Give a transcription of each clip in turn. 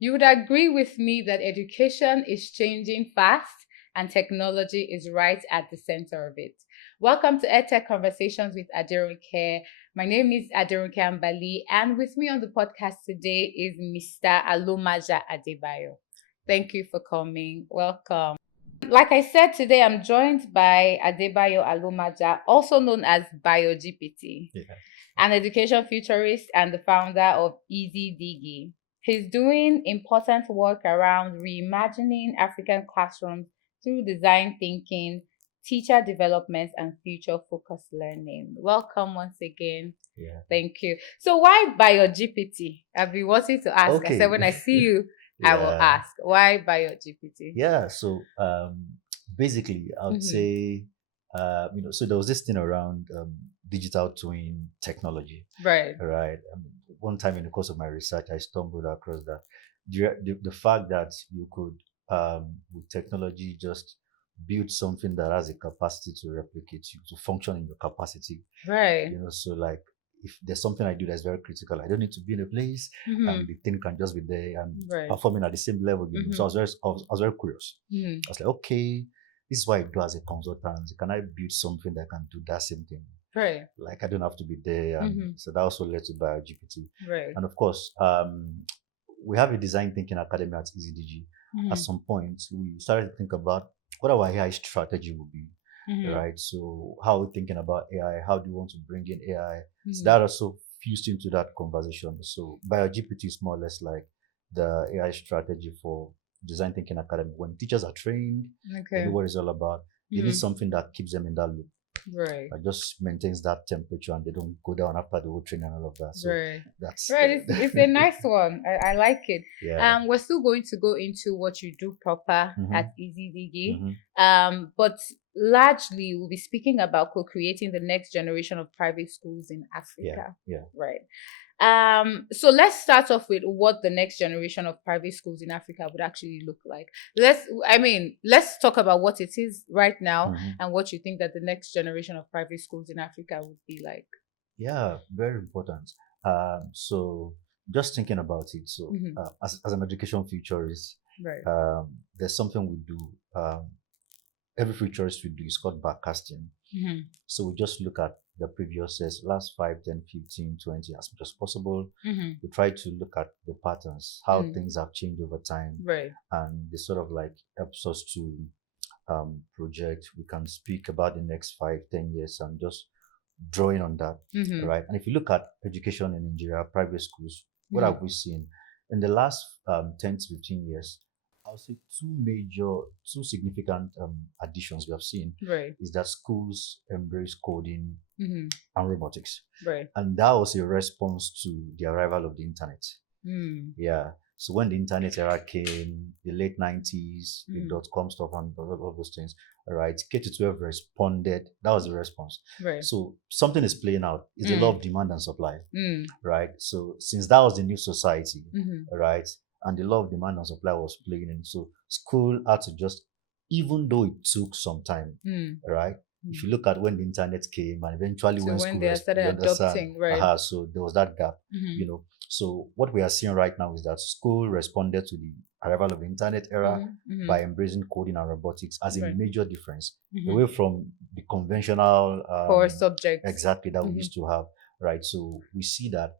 You would agree with me that education is changing fast and technology is right at the center of it. Welcome to edTech Conversations with Aderonke. My name is Aderonke Ambali, and with me on the podcast today is Mr. Alomaja Adebayo. Thank you for coming. Welcome. Like I said, today I'm joined by Adebayo Alomaja, also known as BioGPT, an education futurist and the founder of EasyDigi. He's doing important work around reimagining African classrooms through design thinking, teacher development, and future focused learning. Welcome once again. Yeah. Thank you. So why BioGPT? I've been wanting to ask. Okay. I said when I see you, I will ask. Why BioGPT? Yeah. So basically, I would say, so there was this thing around digital twin technology. Right. Right. One time in the course of my research, I stumbled across that the fact that you could, with technology, just build something that has a capacity to replicate you, to function in your capacity. Right. So like, if there's something I do that's very critical, I don't need to be in a place, and the thing can just be there and performing at the same level. So I was very curious. I was like, okay, this is what I do as a consultant. Can I build something that can do that same thing? Right. Like, I don't have to be there. And so that also led to BioGPT. Right. And of course, we have a design thinking academy at EasyDigi. At some point, we started to think about what our AI strategy would be. Right. So how are we thinking about AI? How do you want to bring in AI? So that also fused into that conversation. So BioGPT is more or less like the AI strategy for Design Thinking Academy. When teachers are trained, they know what it's all about. They need something that keeps them in that loop. Right. That just maintains that temperature and they don't go down after the whole training and all of that. So that's right. It's a nice one. I like it. Yeah. We're still going to go into what you do proper at EasyDigi. But largely we'll be speaking about co-creating the next generation of private schools in Africa. Yeah. Right. So let's start off with what the next generation of private schools in Africa would actually look like. Let's talk about what it is right now and what you think that the next generation of private schools in Africa would be like. Yeah, very important. So just thinking about it. So as an education futurist, there's something we do. Every futurist we do is called backcasting. So we just look at the previous years, last 5, 10, 15, 20, as much as possible. We try to look at the patterns, how things have changed over time. Right. And they sort of like helps us to project. We can speak about the next 5, 10 years and just drawing on that. Right. And if you look at education in Nigeria, private schools, what have we seen? In the last 10 to 15 years, I'll say two significant additions we have seen is that schools embrace coding and robotics. Right. And that was a response to the arrival of the internet. Yeah. So when the internet era came, the late 90s, the dot-com stuff and all those things, right, K-12 responded. That was the response. Right. So something is playing out. It's the law of demand and supply, right? So since that was the new society, right, and the law of demand and supply was playing in. So school had to just, even though it took some time, right? If you look at when the internet came and eventually when school they started adopting, right? So there was that gap, So what we are seeing right now is that school responded to the arrival of the internet era by embracing coding and robotics as a major difference, away from the conventional core subjects exactly that we used to have, right? So we see that.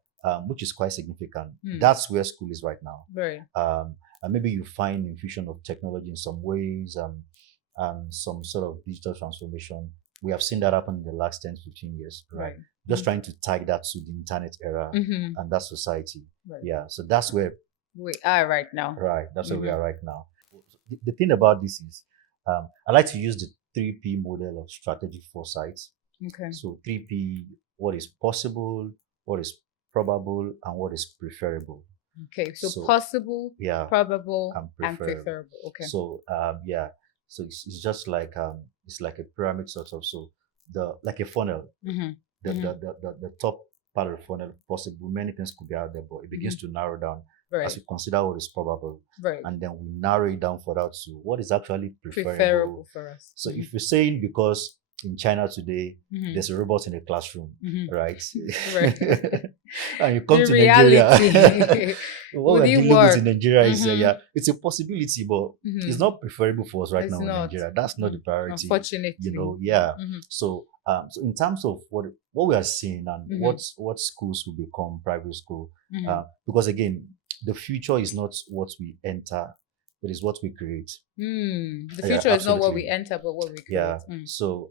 Which is quite significant. That's where school is right now. Right. And maybe you find infusion of technology in some ways, some sort of digital transformation. We have seen that happen in the last 10, 15 years, right? Just trying to tie that to the internet era and that society. Right. Yeah. So that's where we are right now. Right. That's where we are right now. The thing about this is, I like to use the 3P model of strategic foresight. Okay. So 3P, what is possible, what is probable, and what is preferable. Okay, so possible, probable, and preferable. Okay. So so it's just like it's like a pyramid sort of. So like a funnel. The top part of the funnel, possible, many things could be out there, but it begins to narrow down as we consider what is probable, and then we narrow it down further to what is actually preferable for us. So if you're saying because in China today, there's a robot in the classroom, right? Right. And you come the to reality. Nigeria, what Would we're it dealing with in work? Nigeria is it's a possibility, but it's not preferable for us right It's now in not. Nigeria. That's not the priority. Unfortunately. Yeah. So in terms of what we are seeing and what schools will become private school, because again, the future is not what we enter, it is what we create. The future is not what we enter, but what we create. Yeah. So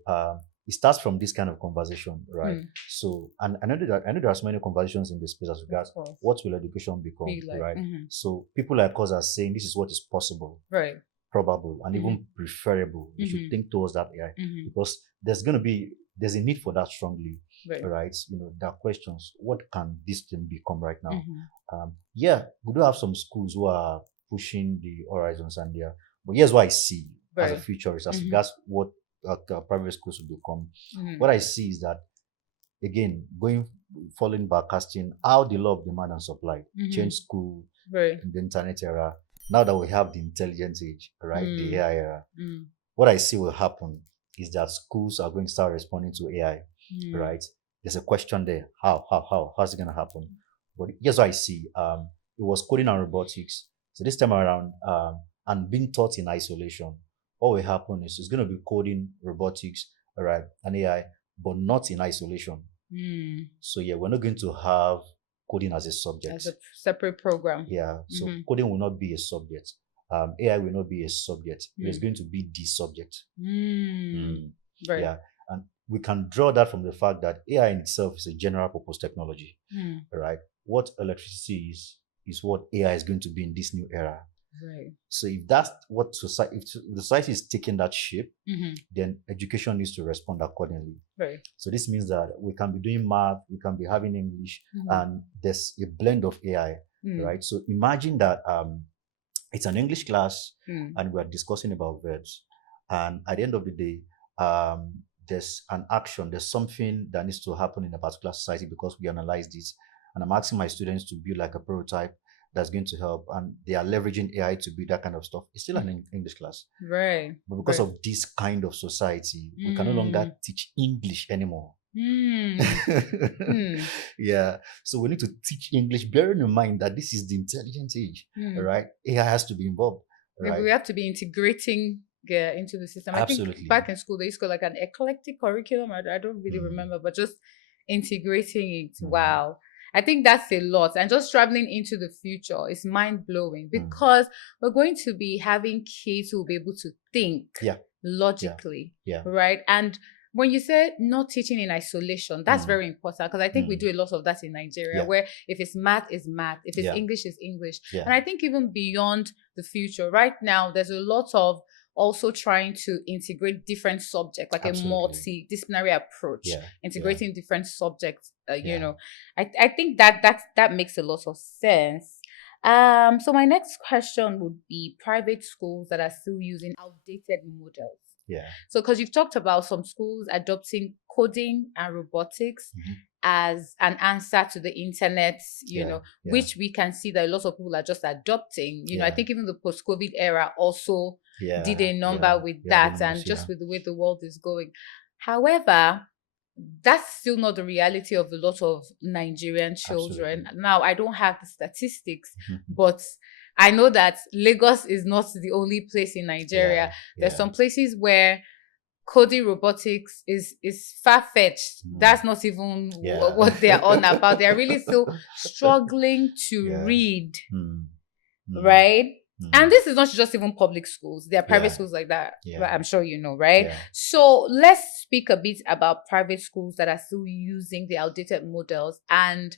it starts from this kind of conversation, right? So, and I know there are so many conversations in this space as regards what will education become, like, right? So people like us are saying this is what is possible, right? Probable, and even preferable. We should think towards that AI because there's a need for that strongly, right? There are questions. What can this thing become right now? Yeah, we do have some schools who are pushing the horizons and there. But here's what I see as a futurist, as regards what private schools will become. What I see is that, again, following back, casting how the law of demand and supply change school in the internet era. Now that we have the intelligence age, right, the AI era, what I see will happen is that schools are going to start responding to AI, right? There's a question there. How's it going to happen? But here's what I see. It was coding and robotics. So this time around, and being taught in isolation, what will happen is it's going to be coding, robotics, all right, and AI, but not in isolation. So yeah, we're not going to have coding as a subject, as a separate program. Yeah, so coding will not be a subject. AI will not be a subject. It is going to be the subject. Right. Yeah, and we can draw that from the fact that AI in itself is a general purpose technology, right? What electricity is what AI is going to be in this new era. Right. So if that's what society, if the society is taking that shape, then education needs to respond accordingly. Right. So this means that we can be doing math, we can be having English, and there's a blend of AI, right? So imagine that it's an English class, and we're discussing about verbs, and at the end of the day, there's an action, there's something that needs to happen in a particular society because we analyze this, and I'm asking my students to build like a prototype that's going to help, and they are leveraging AI to build that kind of stuff. It's still an English class, right? But because of this kind of society, we can no longer teach English anymore. Yeah, so we need to teach English, bearing in mind that this is the intelligent age, right? AI has to be involved, right? We have to be integrating into the system. Absolutely. I think back in school they used to go like an eclectic curriculum. I don't really remember, but just integrating it. Wow. I think that's a lot. And just traveling into the future is mind-blowing because we're going to be having kids who will be able to think logically, right? And when you say not teaching in isolation, that's very important because I think we do a lot of that in Nigeria where if it's math, it's math. If it's English, it's English. And I think even beyond the future, right now, there's a lot of also trying to integrate different subjects, like a multidisciplinary approach, integrating different subjects. You know, I think that makes a lot of sense. So my next question would be private schools that are still using outdated models. So because you've talked about some schools adopting coding and robotics as an answer to the internet, you know, which we can see that a lot of people are just adopting. You know, I think even the post-COVID era also did a number with that and just with the way the world is going. However, that's still not the reality of a lot of Nigerian children. Absolutely. Now, I don't have the statistics, but I know that Lagos is not the only place in Nigeria. There's some places where coding robotics is far-fetched. That's not even what they're on about. They're really still struggling to read, right? And this is not just even public schools. There are private schools like that. Right? I'm sure you know, right? So let's speak a bit about private schools that are still using the outdated models and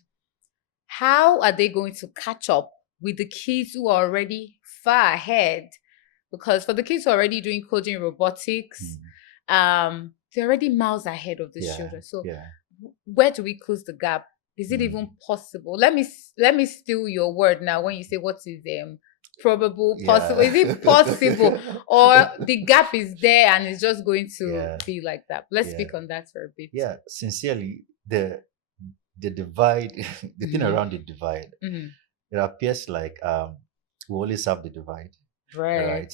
how are they going to catch up with the kids who are already far ahead? Because for the kids who are already doing coding robotics, they're already miles ahead of these children. So where do we close the gap? Is it even possible? Let me steal your word now when you say what is probable, possible. Is it possible? Or the gap is there and it's just going to be like that? Let's speak on that for a bit. Yeah, sincerely, the divide, the thing around the divide, it appears like we always have the divide. Right.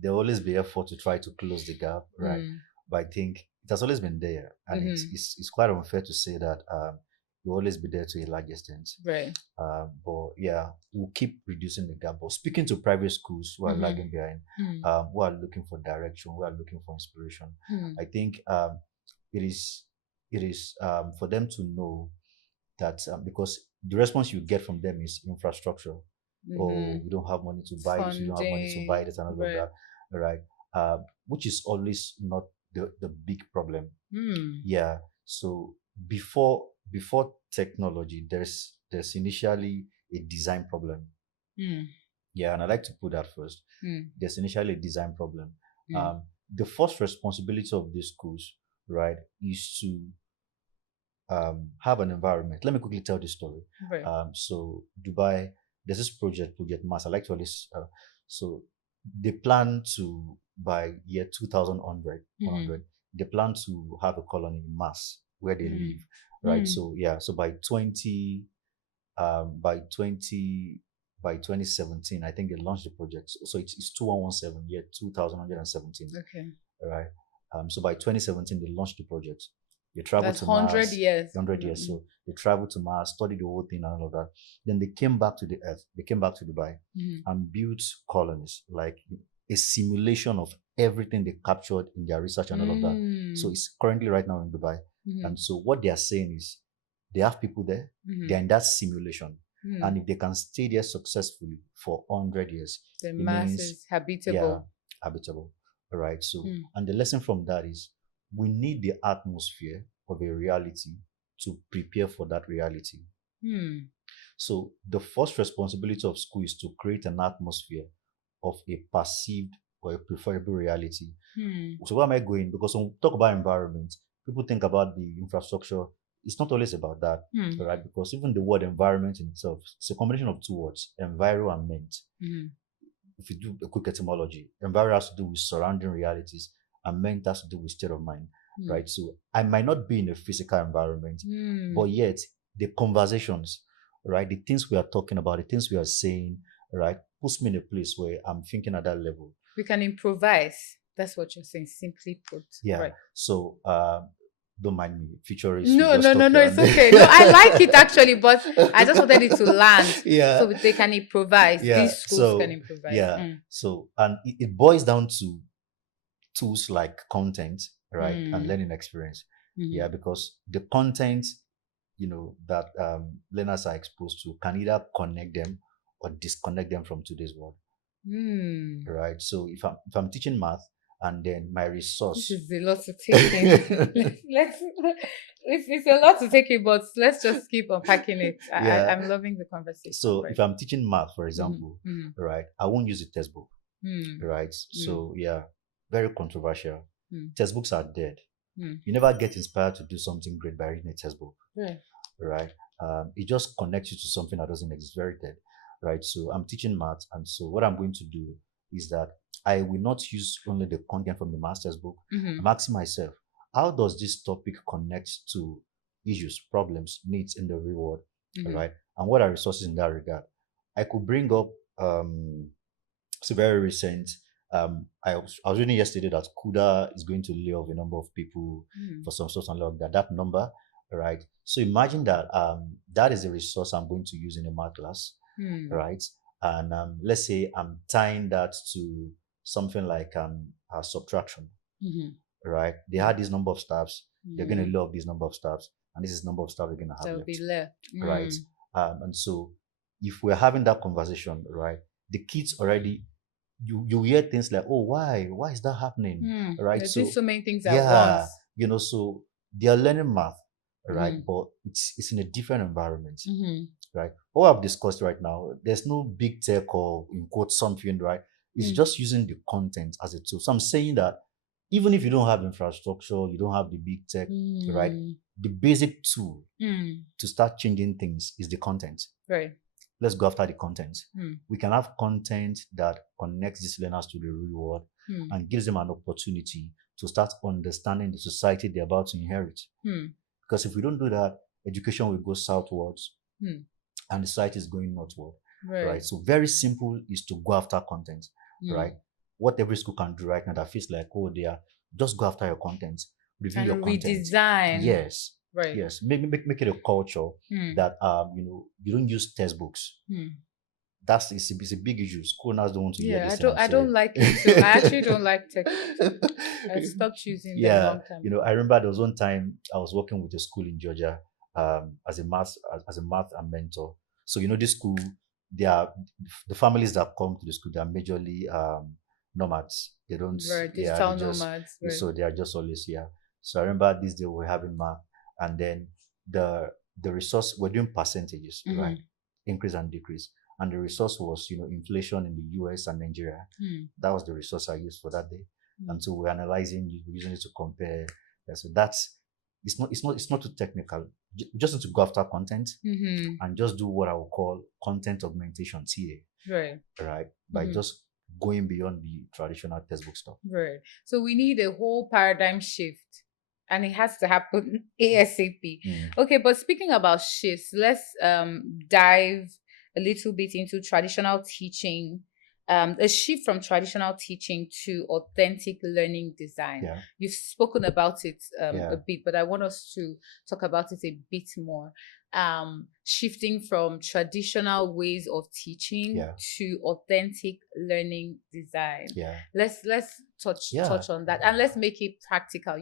There'll always be effort to try to close the gap, right? But I think it has always been there. And it's quite unfair to say that will always be there to a large extent. Right. But yeah, we'll keep reducing the gap. But speaking to private schools who are lagging behind, who are looking for direction, who are looking for inspiration, I think it is for them to know that because the response you get from them is infrastructure. Oh, we don't have money to buy this, we don't have money to buy this, and all of that, right? Which is always not the big problem. Yeah. So before technology, there's initially a design problem. Yeah, and I like to put that first. There's initially a design problem. The first responsibility of these schools, right, is to have an environment. Let me quickly tell this story. Right. So Dubai, there's this project Mars. I like to always. So they plan to by year 2100, they plan to have a colony in Mars where they live, right? So yeah, so by 2017, I think they launched the project. So it's 2117, year 2117. Okay. Right. So by 2017, they launched the project. They traveled That's to 100 Mars. years. 100 years. So they traveled to Mars, studied the whole thing and all of that. Then they came back to the Earth. They came back to Dubai and built colonies, like a simulation of everything they captured in their research and all of that. So it's currently right now in Dubai. And so what they are saying is they have people there. They're in that simulation. And if they can stay there successfully for 100 years, the Mars is habitable. Yeah, habitable. Right. So, and the lesson from that is we need the atmosphere of a reality to prepare for that reality. So, the first responsibility of school is to create an atmosphere of a perceived or a preferable reality. So, where am I going? Because when we talk about environment, people think about the infrastructure. It's not always about that, right? Because even the word environment in itself, it's a combination of two words, enviro and ment. If you do a quick etymology, enviro has to do with surrounding realities, and ment has to do with state of mind, right? So I might not be in a physical environment, but yet the conversations, right, the things we are talking about, the things we are saying, right, puts me in a place where I'm thinking at that level. We can improvise. That's what you're saying, simply put. Yeah. Right. So don't mind me. Future is no, it's okay. No, I like it actually, but I just wanted it to land. Yeah. So they can improvise. Yeah. These schools can improvise. Yeah. So and it boils down to tools like content, right, and learning experience. Yeah, because the content, that learners are exposed to can either connect them or disconnect them from today's world. Right. So if I'm teaching math, and then my resource. This is a lot to take in. It's a lot to take in, but let's just keep unpacking it. I'm loving the conversation. So if I'm teaching math, for example, right, I won't use a textbook. Right. So yeah, very controversial. Textbooks are dead. You never get inspired to do something great by reading a textbook. Right. It just connects you to something that doesn't exist. Very dead. Right. So I'm teaching math, and so what I'm going to do is that I will not use only the content from the master's book. I'm asking myself, how does this topic connect to issues, problems, needs in the real world, right? And what are resources in that regard? I could bring up, it's very recent. I was reading yesterday that Kuda is going to lay off a number of people for some sort of like that number, right? So imagine that that is a resource I'm going to use in a math class, right? And let's say I'm tying that to something like subtraction, right? They had this number of staffs. They're going to love this number of staffs, and this is the number of staff they're going to have left, be left. Right? And so if we're having that conversation, right, the kids already, you hear things like, oh, why is that happening, right? There's so many things at once. So they are learning math, right? But it's in a different environment, right? What I've discussed right now, there's no big tech or in quote something, right? It's just using the content as a tool. So I'm saying that even if you don't have infrastructure, you don't have the big tech, right? The basic tool to start changing things is the content. Right. Let's go after the content. We can have content that connects these learners to the real world and gives them an opportunity to start understanding the society they're about to inherit. Because if we don't do that, education will go southwards and the society is going northward. Right. So very simple is to go after content, right? What every school can do right now that feels like, oh, they are just go after your content, review your content. Redesign. Yes. Right. Yes, make it a culture that you don't use textbooks. It's a big issue. School now don't want to hear Yeah, this thing I'm I don't saying. like it too. I actually don't like textbooks. I stopped using them Yeah, long time ago. I remember there was one time I was working with a school in Georgia as a math and mentor. So this school, they are the families that come to the school. They are majorly nomads. They don't, Right, yeah, they digital just nomads. Right. so they are just always here. So I remember this day we were having math, and then the resource we're doing percentages, right? Increase and decrease. And the resource was, inflation in the US and Nigeria. That was the resource I used for that day. And so we're analyzing, using it to compare. Yeah, so that's it's not too technical. You just need to go after content and just do what I would call content augmentation, TA. Right. Right. By just going beyond the traditional textbook stuff. Right. So we need a whole paradigm shift. And it has to happen ASAP. Okay, but speaking about shifts, let's dive a little bit into traditional teaching, a shift from traditional teaching to authentic learning design. Yeah. You've spoken about it Yeah. a bit, but I want us to talk about it a bit more. Shifting from traditional ways of teaching to authentic learning design. Yeah. Let's touch on that, and let's make it practical.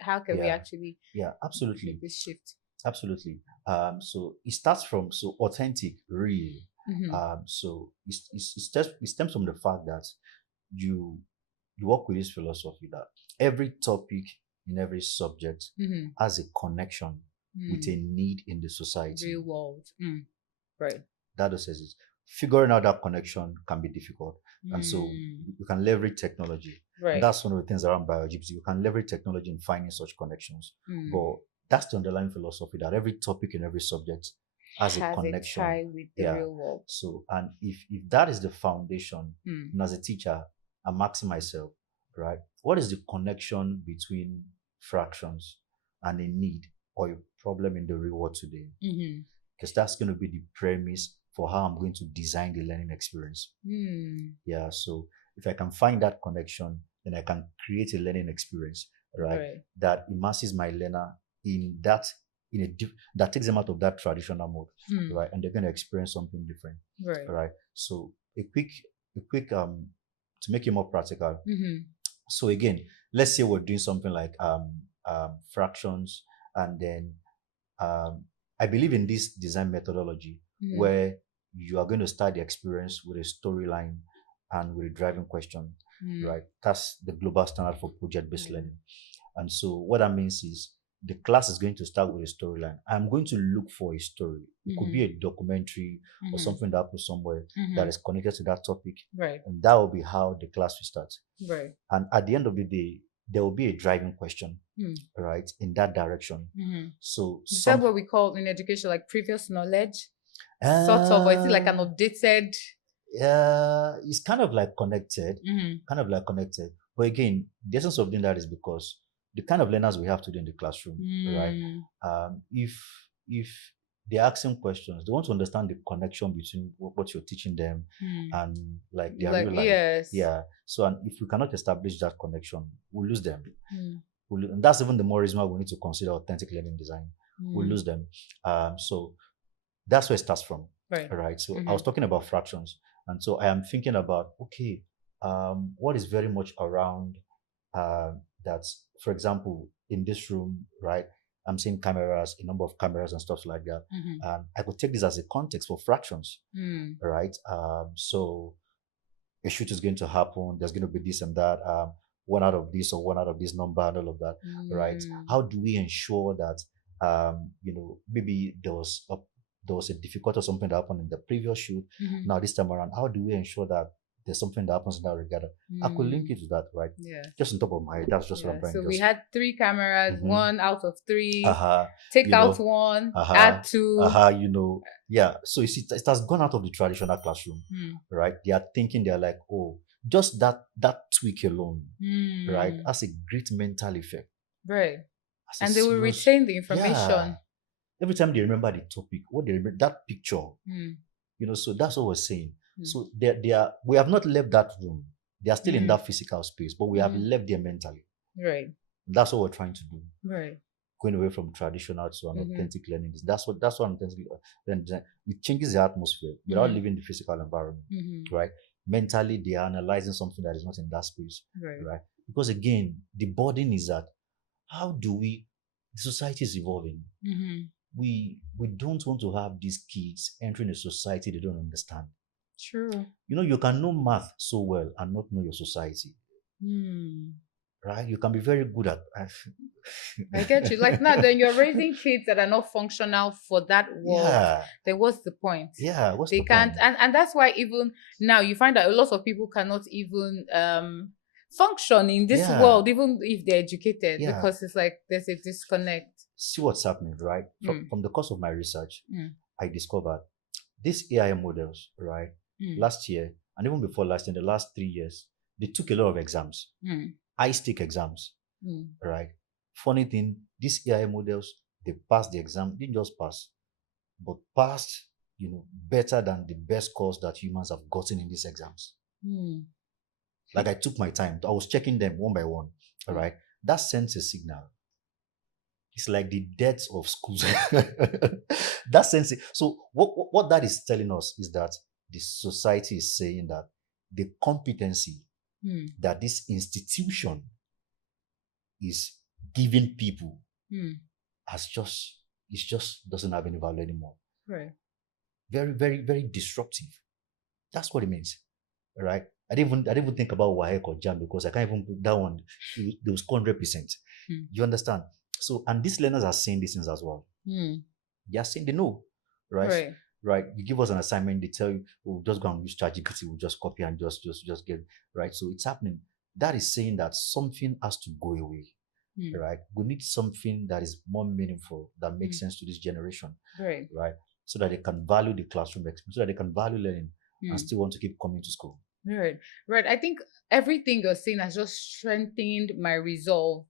How can we actually absolutely make this shift? Absolutely. So it starts from authentic, real. So it stems from the fact that you work with this philosophy that every topic in every subject has a connection with a need in the society. Real world. Right. That just says it. Figuring out that connection can be difficult. And so you can leverage technology. Right. And that's one of the things around BioGPC. You can leverage technology in finding such connections. But that's the underlying philosophy that every topic in every subject has a connection. A tie with the real world. So, and if that is the foundation, and as a teacher, I'm asking myself, right, what is the connection between fractions and a need or a problem in the real world today? Because that's going to be the premise for how I'm going to design the learning experience. Yeah, so if I can find that connection, then I can create a learning experience, right? That immerses my learner in that, that takes them out of that traditional mode, right? And they're going to experience something different, right? So a quick to make it more practical. So again, let's say we're doing something like fractions, and then I believe in this design methodology where you are going to start the experience with a storyline and with a driving question, right? That's the global standard for project-based learning. And so what that means is the class is going to start with a storyline. I'm going to look for a story. It could be a documentary or something that happens somewhere that is connected to that topic. Right. And that will be how the class will start. Right. And at the end of the day, there will be a driving question, right, in that direction. So is that what we call in education like previous knowledge? Sort of, or is it like an updated? Yeah, it's kind of like connected, But again, the essence of doing that is because the kind of learners we have today in the classroom, right? If they're asking questions, they want to understand the connection between what you're teaching them and like their real life. Yes. Yeah. So, and if we cannot establish that connection, we'll lose them. And that's even the more reason why we need to consider authentic learning design. We'll lose them. So that's where it starts from. Right. So I was talking about fractions. And so I am thinking about, okay, what is very much around that, for example, in this room, right, I'm seeing cameras, a number of cameras and stuff like that. I could take this as a context for fractions, right? So a shoot is going to happen. There's going to be this and that, one out of this or one out of this number and all of that, right? How do we ensure that, maybe there was a difficult or something that happened in the previous shoot. Now this time around, how do we ensure that there's something that happens in that regard? I could link it to that, right? Yeah. Just on top of my head. That's just what I'm trying to do. So we had 3 cameras, 1 out of 3. Take out 1, add 2. Yeah. So you see, it has gone out of the traditional classroom, right? They are thinking, they're like, oh, just that tweak alone, right? That's a great mental effect. Right. And they will retain the information. Yeah. Every time they remember the topic, what they remember, that picture, so that's what we're saying. So we have not left that room. They are still in that physical space, but we have left there mentally. Right. That's what we're trying to do. Right. going away from traditional to an authentic learning. That's what authentic learning design. It changes the atmosphere without leaving the physical environment, right? Mentally, they are analyzing something that is not in that space, right? Because again, the burden is that how do we? The society is evolving. We don't want to have these kids entering a society they don't understand. True. You can know math so well and not know your society. Right? You can be very good at. I get you. Like now, then you're raising kids that are not functional for that world. Yeah. Then what's the point? Yeah. What's they the can't, point? and that's why even now you find that a lot of people cannot even function in this world, even if they're educated, because it's like there's a disconnect. See what's happening, right? From the course of my research, I discovered these AI models, right? Last year, and even before last year, in the last 3 years, they took a lot of exams, high-stake exams, right? Funny thing, these AI models, they passed the exam, didn't just pass, but passed, better than the best scores that humans have gotten in these exams. Like I took my time, I was checking them one by one, all right? That sends a signal. It's like the deaths of schools. That sense. So what that is telling us is that the society is saying that the competency that this institution is giving people just doesn't have any value anymore. Right. Very, very, very disruptive. That's what it means. Right? I didn't even think about WAEC or JAM because I can't even put that one. They was 100%. You understand? So, and these learners are saying these things as well. They are saying they know, right? Right. You give us an assignment, they tell you, we'll just go and use ChatGPT, we'll just copy and just get, right? So it's happening. That is saying that something has to go away, right? We need something that is more meaningful, that makes sense to this generation, right? So that they can value the classroom experience, so that they can value learning and still want to keep coming to school. Right. I think everything you're saying has just strengthened my resolve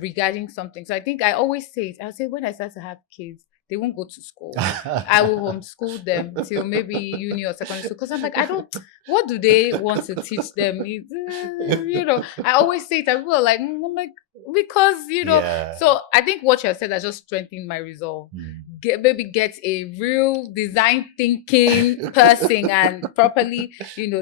regarding something. So I think I always say it. I'll say when I start to have kids, they won't go to school. I will homeschool them till maybe uni or secondary school. Because I'm like, what do they want to teach them? I always say it. And people are like, I'm like, because, So I think what you have said has just strengthened my resolve. Maybe get a real design thinking person and properly,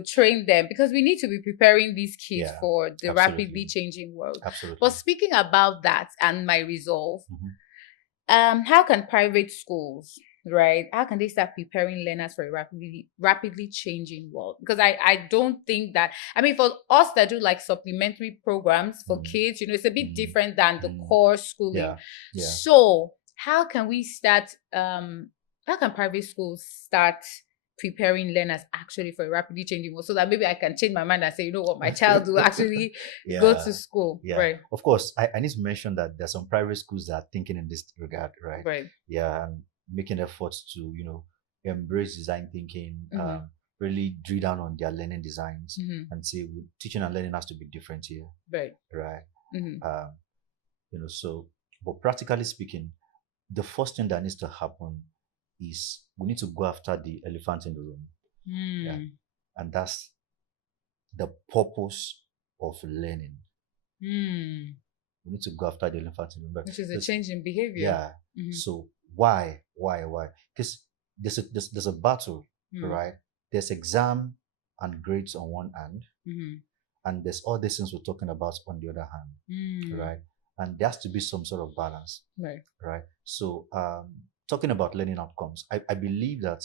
train them. Because we need to be preparing these kids for the rapidly changing world. Absolutely. But speaking about that and my resolve, how can private schools, right? How can they start preparing learners for a rapidly changing world? Because I don't think that, for us that do like supplementary programs for kids, it's a bit different than the core schooling. So how can we start, how can private schools start preparing learners actually for a rapidly changing world, so that maybe I can change my mind and say, my child will actually go to school. Right. Of course, I need to mention that there's some private schools that are thinking in this regard, right? Right. Yeah, and making efforts to, embrace design thinking, really drill down on their learning designs and say teaching and learning has to be different here. Right. So, but practically speaking, the first thing that needs to happen is we need to go after the elephant in the room. Yeah. And that's the purpose of learning. We need to go after the elephant in the room. Which is a change in behavior. Yeah. So why? Because there's a battle, right? There's exam and grades on one hand, and there's all these things we're talking about on the other hand, right? And there has to be some sort of balance, right? So talking about learning outcomes, I believe that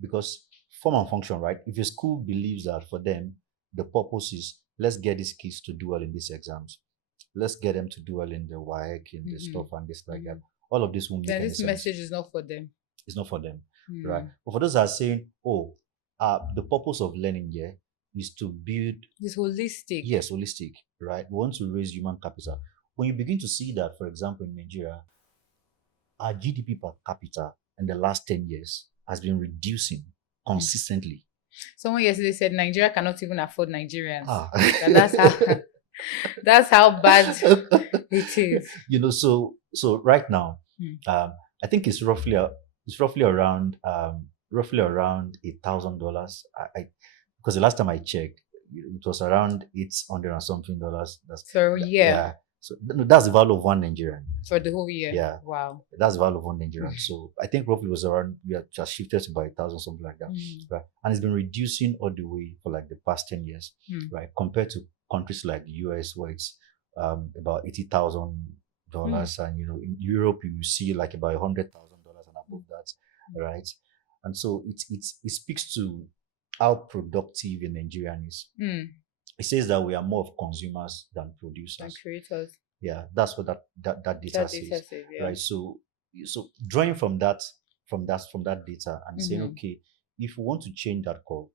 because form and function, right? If a school believes that for them, the purpose is let's get these kids to do well in these exams, let's get them to do well in the WAEC, in the stuff and this like that. All of this won't make any sense. This message is not for them. It's not for them, right? But for those that are saying, the purpose of learning here is to build this holistic. Yes, holistic, right? We want to raise human capital. When you begin to see that, for example, in Nigeria, our GDP per capita in the last 10 years has been reducing consistently. Someone yesterday said Nigeria cannot even afford Nigerians. And that's how bad it is. So right now, I think it's roughly around $1,000. Because the last time I checked, it was around $800 and something. So yeah. So that's the value of one Nigerian. For the whole year. Yeah. Wow. That's the value of one Nigerian. So I think roughly was around, we have just shifted to about 1,000, something like that. Right. And it's been reducing all the way for like the past 10 years, right? Compared to countries like the US, where it's about $80,000. And, in Europe, you see like about $100,000 and above that, right? And so it speaks to how productive a Nigerian is. It says that we are more of consumers than producers. And creators. Yeah, that's what that data says, yeah. right? So drawing from that data and saying, okay, if we want to change that curve,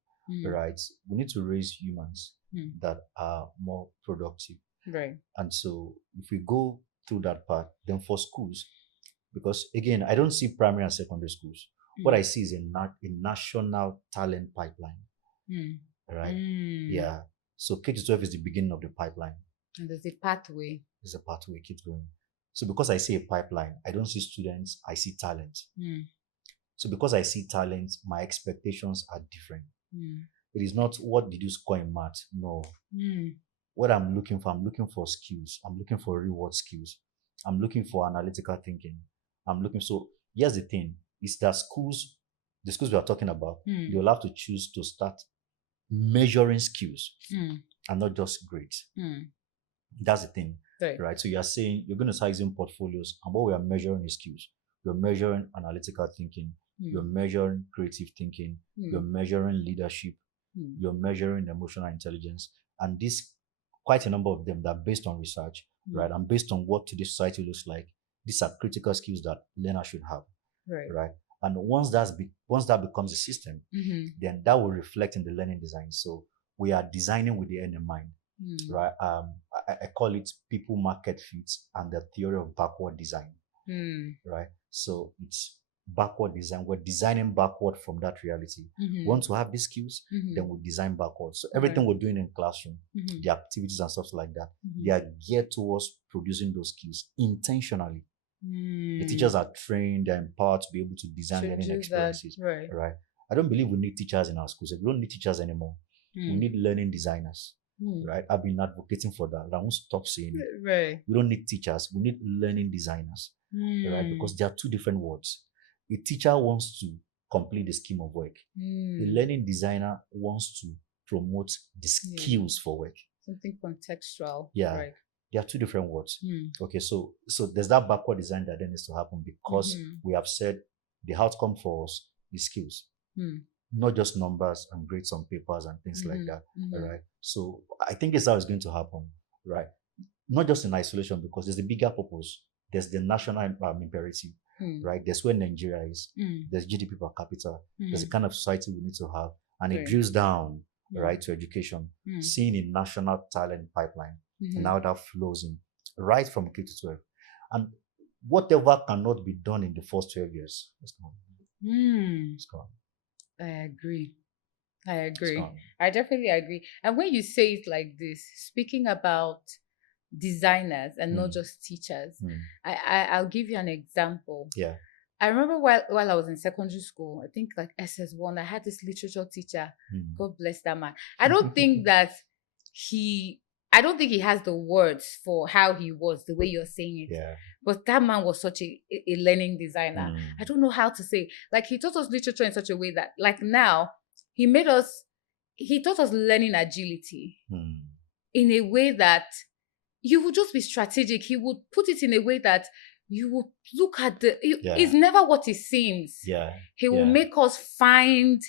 right, we need to raise humans that are more productive, right? And so if we go through that path, then for schools, because again, I don't see primary and secondary schools. What I see is a national talent pipeline, right? Yeah. So K-12 is the beginning of the pipeline. And there's a pathway. There's a pathway, it keeps going. So because I see a pipeline, I don't see students, I see talent. So because I see talent, my expectations are different. It is not what did you score in math? No. What I'm looking for skills. I'm looking for reward skills. I'm looking for analytical thinking. So here's the thing, is that the schools we are talking about, you'll have to choose to start measuring skills and not just grades. That's the thing, right? So you are saying you're going to start using portfolios, and what we are measuring is skills. You're measuring analytical thinking. You're measuring creative thinking. You're measuring leadership. You're measuring emotional intelligence. And this, quite a number of them that are based on research, right? And based on what today's society looks like, these are critical skills that learners should have, right? And once that becomes a system, then that will reflect in the learning design. So we are designing with the end in mind, right? I call it people market fits and the theory of backward design, right? So it's backward design. We're designing backward from that reality. We want to have these skills, then we design backwards. So everything we're doing in classroom, the activities and stuff like that, they are geared towards producing those skills intentionally. The teachers are trained, they're empowered to be able to design learning experiences, right? I don't believe we need teachers in our schools. We don't need teachers anymore. We need learning designers, right? I've been advocating for that. I won't stop saying it. Right. We don't need teachers. We need learning designers, right? Because there are two different words. A teacher wants to complete the scheme of work. A learning designer wants to promote the skills for work. Something contextual. Yeah. Right. There are two different words. Okay, so there's that backward design that then needs to happen, because we have said the outcome for us is skills, not just numbers and grades on papers and things like that. Right. So I think it's how it's going to happen, right? Not just in isolation, because there's a bigger purpose. There's the national imperative, right? There's where Nigeria is. There's GDP per capita. There's the kind of society we need to have, and it drills down, right, to education, seeing a national talent pipeline. And now that flows in right from K to 12. And whatever cannot be done in the first 12 years, it's gone. It's gone. I agree. I definitely agree. And when you say it like this, speaking about designers and not just teachers, I'll give you an example. Yeah. I remember while I was in secondary school, I think like SS1, I had this literature teacher. God bless that man. I don't think he has the words for how he was, the way you're saying it. Yeah. But that man was such a learning designer. I don't know how to say. Like, he taught us literature in such a way that, like, now, he taught us learning agility in a way that you would just be strategic. He would put it in a way that you would look at it's never what it seems. Yeah. He will make us find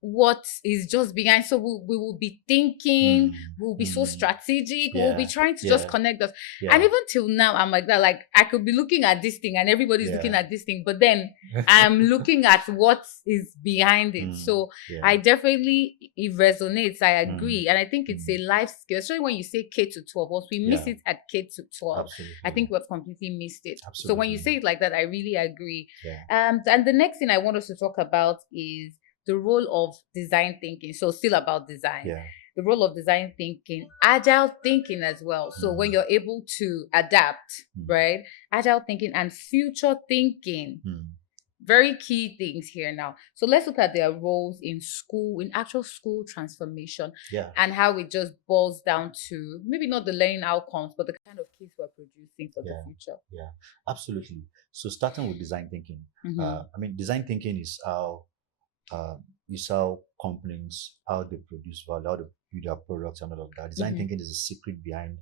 what is just behind. So we will be thinking, we'll be so strategic, we'll be trying to just connect us. And even till now, I'm like that. Like, I could be looking at this thing and everybody's looking at this thing, but then I'm looking at what is behind it. So I definitely, it resonates. I agree. And I think it's a life skill, especially when you say K to 12. Once we miss it at K to 12, Absolutely. I think we've completely missed it. Absolutely. So when you say it like that, I really agree. Yeah. And the next thing I want us to talk about is the role of design thinking. So still about design. Yeah. The role of design thinking, agile thinking as well. So when you're able to adapt, right? Agile thinking and future thinking. very key things here now. So let's look at their roles in school, in actual school transformation, Yeah. and how it just boils down to maybe not the learning outcomes, but the kind of kids we're producing for the future. Yeah, absolutely. So starting with design thinking, Mhm. I mean, design thinking is how companies, how they produce value, how they build their products and all of that. Design Mhm. thinking is the secret behind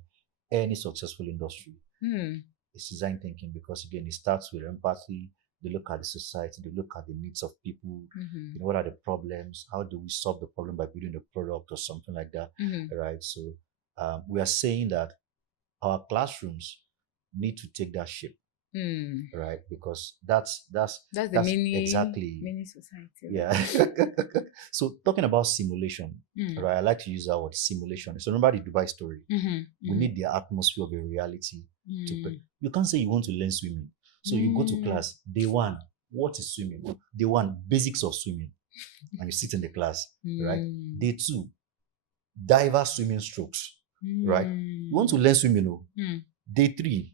any successful industry. Hmm. It's design thinking because again, it starts with empathy. They look at the society, they look at the needs of people. Mhm. You know, what are the problems? How do we solve the problem by building a product or something like that? Mhm. Right. So we are saying that our classrooms need to take that shape, Hmm. right? Because That's the that's mini exactly, mini society, yeah. right? So talking about simulation, Mm. right? I like to use that word simulation. So remember the Dubai story. Mhm. We Mhm. need the atmosphere of a reality to. Mm. You can't say you want to learn swimming, so you go to class. Day one, what is swimming? Day one, basics of swimming, and you sit in the class, right? Mm. Day two, diverse swimming strokes, right? You want to Mm. learn swimming, oh. Mm. Day three,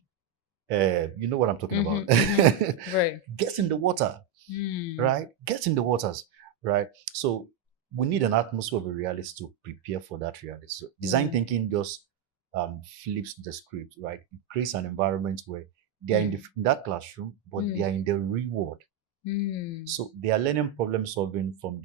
you know what I'm talking about. Mhm. Mhm. Right. Get in the water, Mm. right? Get in the waters, right? So we need an atmosphere of a reality to prepare for that reality. So design Mm. thinking just flips the script, right? It creates an environment where they are in that classroom, but they are in the real world. Mm. So they are learning problem solving from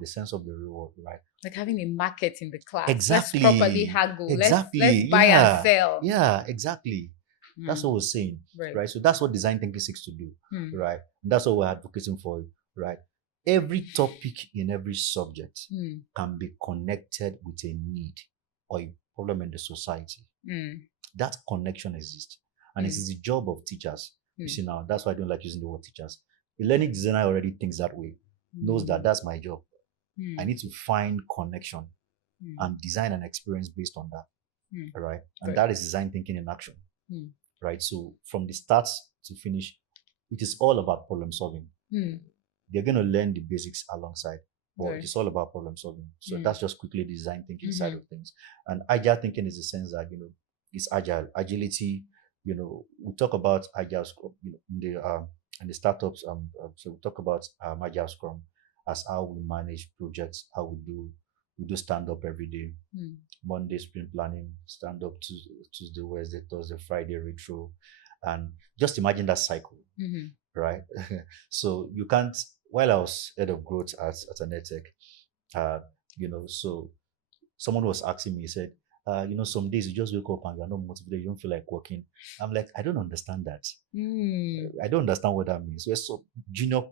the sense of the real world, right? Like having a market in the class. Let's properly Exactly. haggle. Let's Exactly. buy and Yeah. sell. Yeah, exactly. That's Mm. what we're saying, Right. right? So that's what design thinking seeks to do, Mm. right? And that's what we're advocating for, right? Every topic in every subject Mm. can be connected with a need or a problem in the society. Mm. That connection exists. And it Mm. is the job of teachers. You Mm. see now, that's why I don't like using the word teachers. A learning designer already thinks that way, knows that that's my job. I Mm. need to find connection Mm. and design an experience based on that. Mm. All right. And Right. that is design thinking in action. Mm. Right. So from the start to finish, it is all about problem solving. Mm. They're going to learn the basics alongside, but Right. it is all about problem solving. So Mm. that's just quickly the design thinking side Mhm. of things. And agile thinking is the sense that, it's agility. We talk about agile scrum, in the startups. So we talk about agile scrum as how we manage projects, how we do stand up every day. Mm. Monday sprint planning, stand up Tuesday, Wednesday, Thursday, Friday retro, and just imagine that cycle, Mhm. right? So you can't. While I was head of growth at an edTech, so someone was asking me, he said, some days you just wake up and you're not motivated, you don't feel like working. I'm like, I don't understand that. Mm. I don't understand what that means. So junior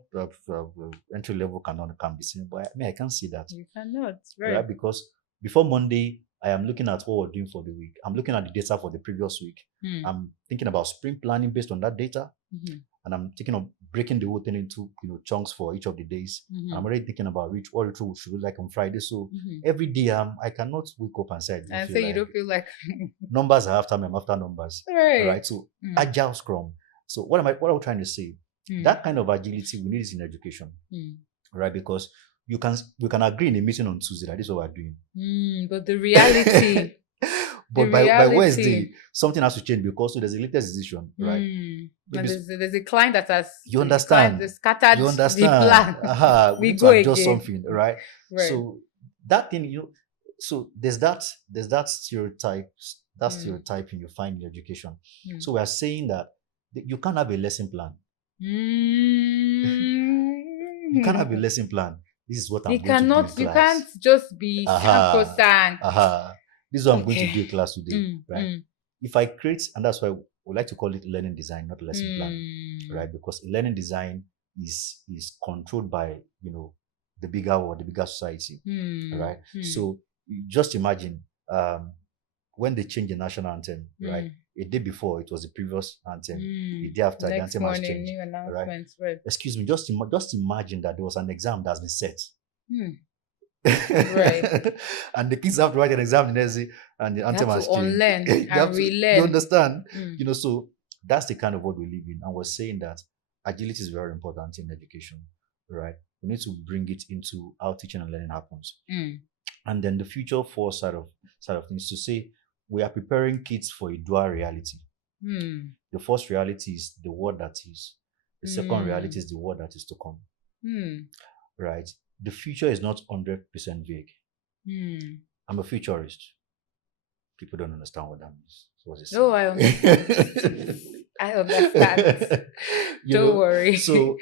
entry level can be seen, but I mean, I can't see that, You cannot. right? Right. Because before Monday, I am looking at what we're doing for the week. I'm looking at the data for the previous week. Mm. I'm thinking about sprint planning based on that data, Mhm. and I'm thinking of breaking the whole thing into chunks for each of the days. Mhm. I'm already thinking about what retro should look like on Friday. So Mhm. every day, I cannot wake up and say I don't And feel say you like don't feel like numbers are after me. I'm after numbers, right. right? So Mm. agile scrum. So what am I trying to say? Mm. That kind of agility we need is in education, Mm. right? Because we can agree in a meeting on Tuesday that this is what we're doing. But the reality, But by Wednesday, something has to change because there's a latest decision, right? And Maybe there's a client that has you the client understand. that scattered You the understand. plan. We We need to go adjust again. something, right? Right. So that thing, so there's that Mm. stereotyping you find in education. Mm. So we are saying that you can't have a lesson plan. You can't have a Mm. lesson plan. This is what I'm You going to do in cannot. You can't class. just be Aha. sacrosanct. Aha. This is what I'm going to Okay. do in class today, right? Mm. If I create, and that's why we like to call it learning design, not lesson plan, Mm. right? Because learning design is controlled by the bigger world, the bigger society, Mm. right? Mm. So just imagine when they change the national anthem, right? Mm. A day before it was the previous anthem, Mm. a day after the Next anthem has morning, changed, new right? announcements. Right. Excuse me, just imagine that there was an exam that's been set. Mm. Right. And the kids have to write an exam the next day, and the You anthem have to has changed. unlearn You and you relearn. understand? Mm. So that's the kind of world we live in, and we're saying that agility is very important in education, right? We need to bring it into how teaching and learning happens, Mm. and then the future for side of things to say we are preparing kids for a dual reality. Mm. The first reality is the world that is, The second reality is the world that is to come. Right? The future is not 100% vague. I'm a futurist. People don't understand what that means. So what's it Oh, I understand. I understand. Don't worry. So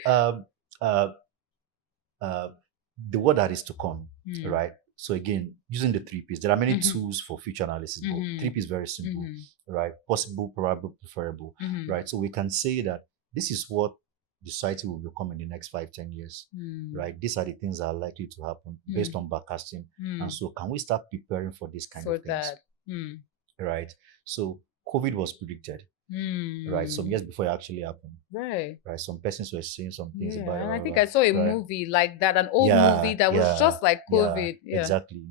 the word that is to come, right? So again, using the 3Ps, there are many tools for future analysis, but 3P is very simple, right? Possible, probable, preferable, right? So we can say that this is what the society will become in the next 5-10 years, right? These are the things that are likely to happen based on backcasting. And so can we start preparing for this kind of things? Right? So COVID was predicted, right? Some years before it actually happened. Right. Some persons were saying some things about it. And I think I saw a movie like that, an old movie that was just like COVID. Exactly.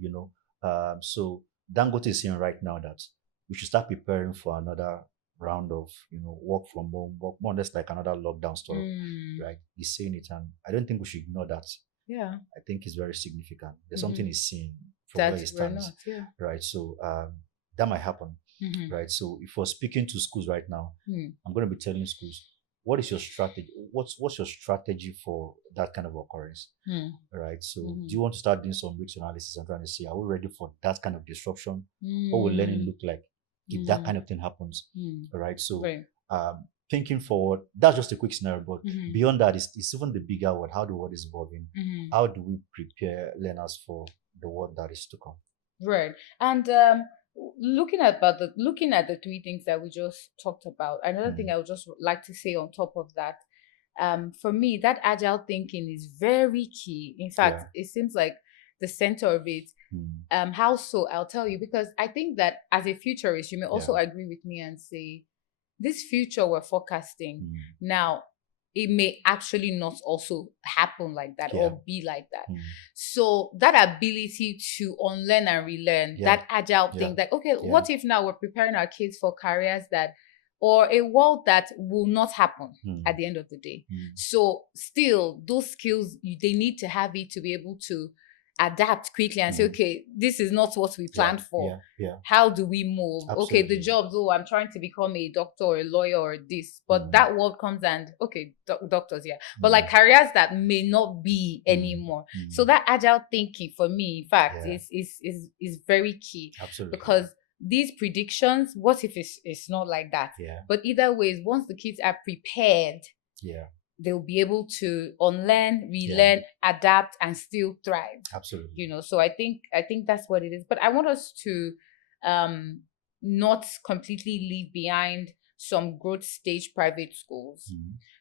So Dangote is saying right now that we should start preparing for another round of, work from home, work more or less like another lockdown story. Right. He's saying it, and I don't think we should ignore that. I think it's very significant. There's something he's saying from where he stands. Right. So that might happen. Right. So if we're speaking to schools right now, I'm going to be telling schools, what is your strategy? What's your strategy for that kind of occurrence? Right. So do you want to start doing some risk analysis and trying to see, are we ready for that kind of disruption? What will learning look like if that kind of thing happens? Right. So thinking forward, that's just a quick scenario, but beyond that, it's even the bigger world, how the world is evolving. How do we prepare learners for the world that is to come? Right. And looking at the three things that we just talked about, another thing I would just like to say on top of that, for me, that agile thinking is very key. In fact, it seems like the center of it. How so? I'll tell you, because I think that as a futurist, you may also agree with me and say, this future we're forecasting now, it may actually not also happen like that or be like that. So that ability to unlearn and relearn, that agile thing, that, okay, what if now we're preparing our kids for careers that, or a world that will not happen at the end of the day. So still, those skills, they need to have it to be able to adapt quickly and say, okay, this is not what we planned for. How do we move? Absolutely. Okay, the jobs, I'm trying to become a doctor or a lawyer or this, but that world comes and, okay, doctors, but like careers that may not be anymore. So that agile thinking for me, in fact, is very key. Absolutely. Because these predictions, what if it's not like that? But either ways, once the kids are prepared, they'll be able to unlearn, relearn, adapt, and still thrive. Absolutely. So I think that's what it is. But I want us to not completely leave behind some growth stage private schools.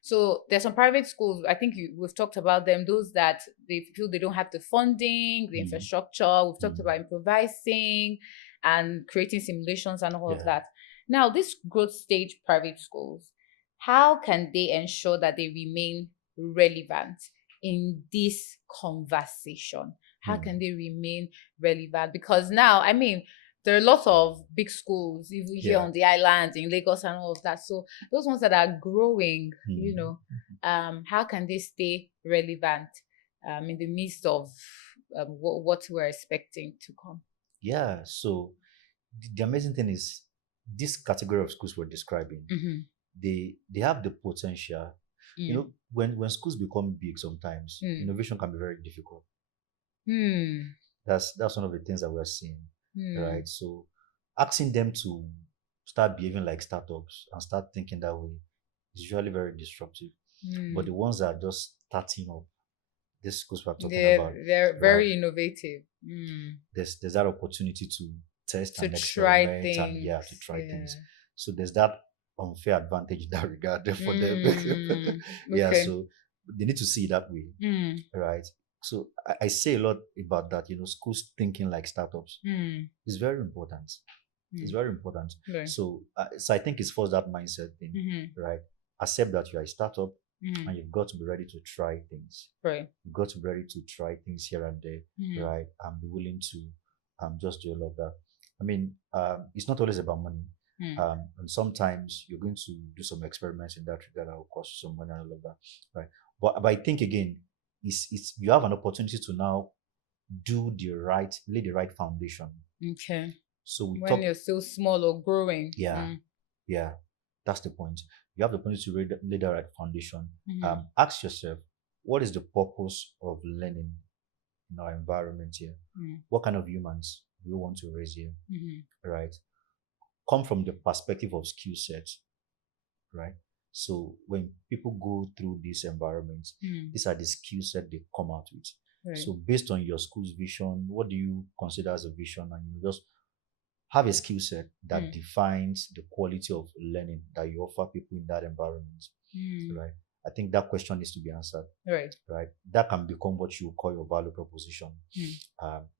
So there's some private schools, I think we've talked about them, those that they feel they don't have the funding, the infrastructure. We've talked about improvising and creating simulations and all of that. Now, these growth stage private schools, how can they ensure that they remain relevant in this conversation? How can they remain relevant? Because now, I mean, there are lots of big schools, even here on the island, in Lagos and all of that. So those ones that are growing, how can they stay relevant in the midst of what we're expecting to come? Yeah, so the amazing thing is this category of schools we're describing, they have the potential. When schools become big, sometimes innovation can be very difficult. That's one of the things that we're seeing, right? So asking them to start behaving like startups and start thinking that way is usually very disruptive. But the ones that are just starting up, these schools we're talking about, they're very innovative. There's that opportunity to test and experiment and to try things. So there's that unfair advantage in that regard for them. So they need to see it that way, right? So I say a lot about that. Schools thinking like startups is very important. It's very important. So I think it's first that mindset thing, right? Accept that you are a startup and you've got to be ready to try things. You've got to be ready to try things here and there, right? And be willing to just do a lot of that. I mean, it's not always about money. And sometimes you're going to do some experiments in that regard that will cost you some money and all of that, right? But I think again, it's you have an opportunity to now lay the right foundation. Okay. So when you're still small or growing. Yeah, that's the point. you have the opportunity to lay the right foundation. Mm-hmm. Ask yourself, what is the purpose of learning in our environment here? Mm-hmm. What kind of humans do we want to raise here? Mm-hmm. Right? Come from the perspective of skill sets, right? So when people go through these environments, these are the skill set they come out with. Right. So based on your school's vision, what do you consider as a vision? And you just have a skill set that defines the quality of learning that you offer people in that environment, right? I think that question needs to be answered, right? That can become what you call your value proposition.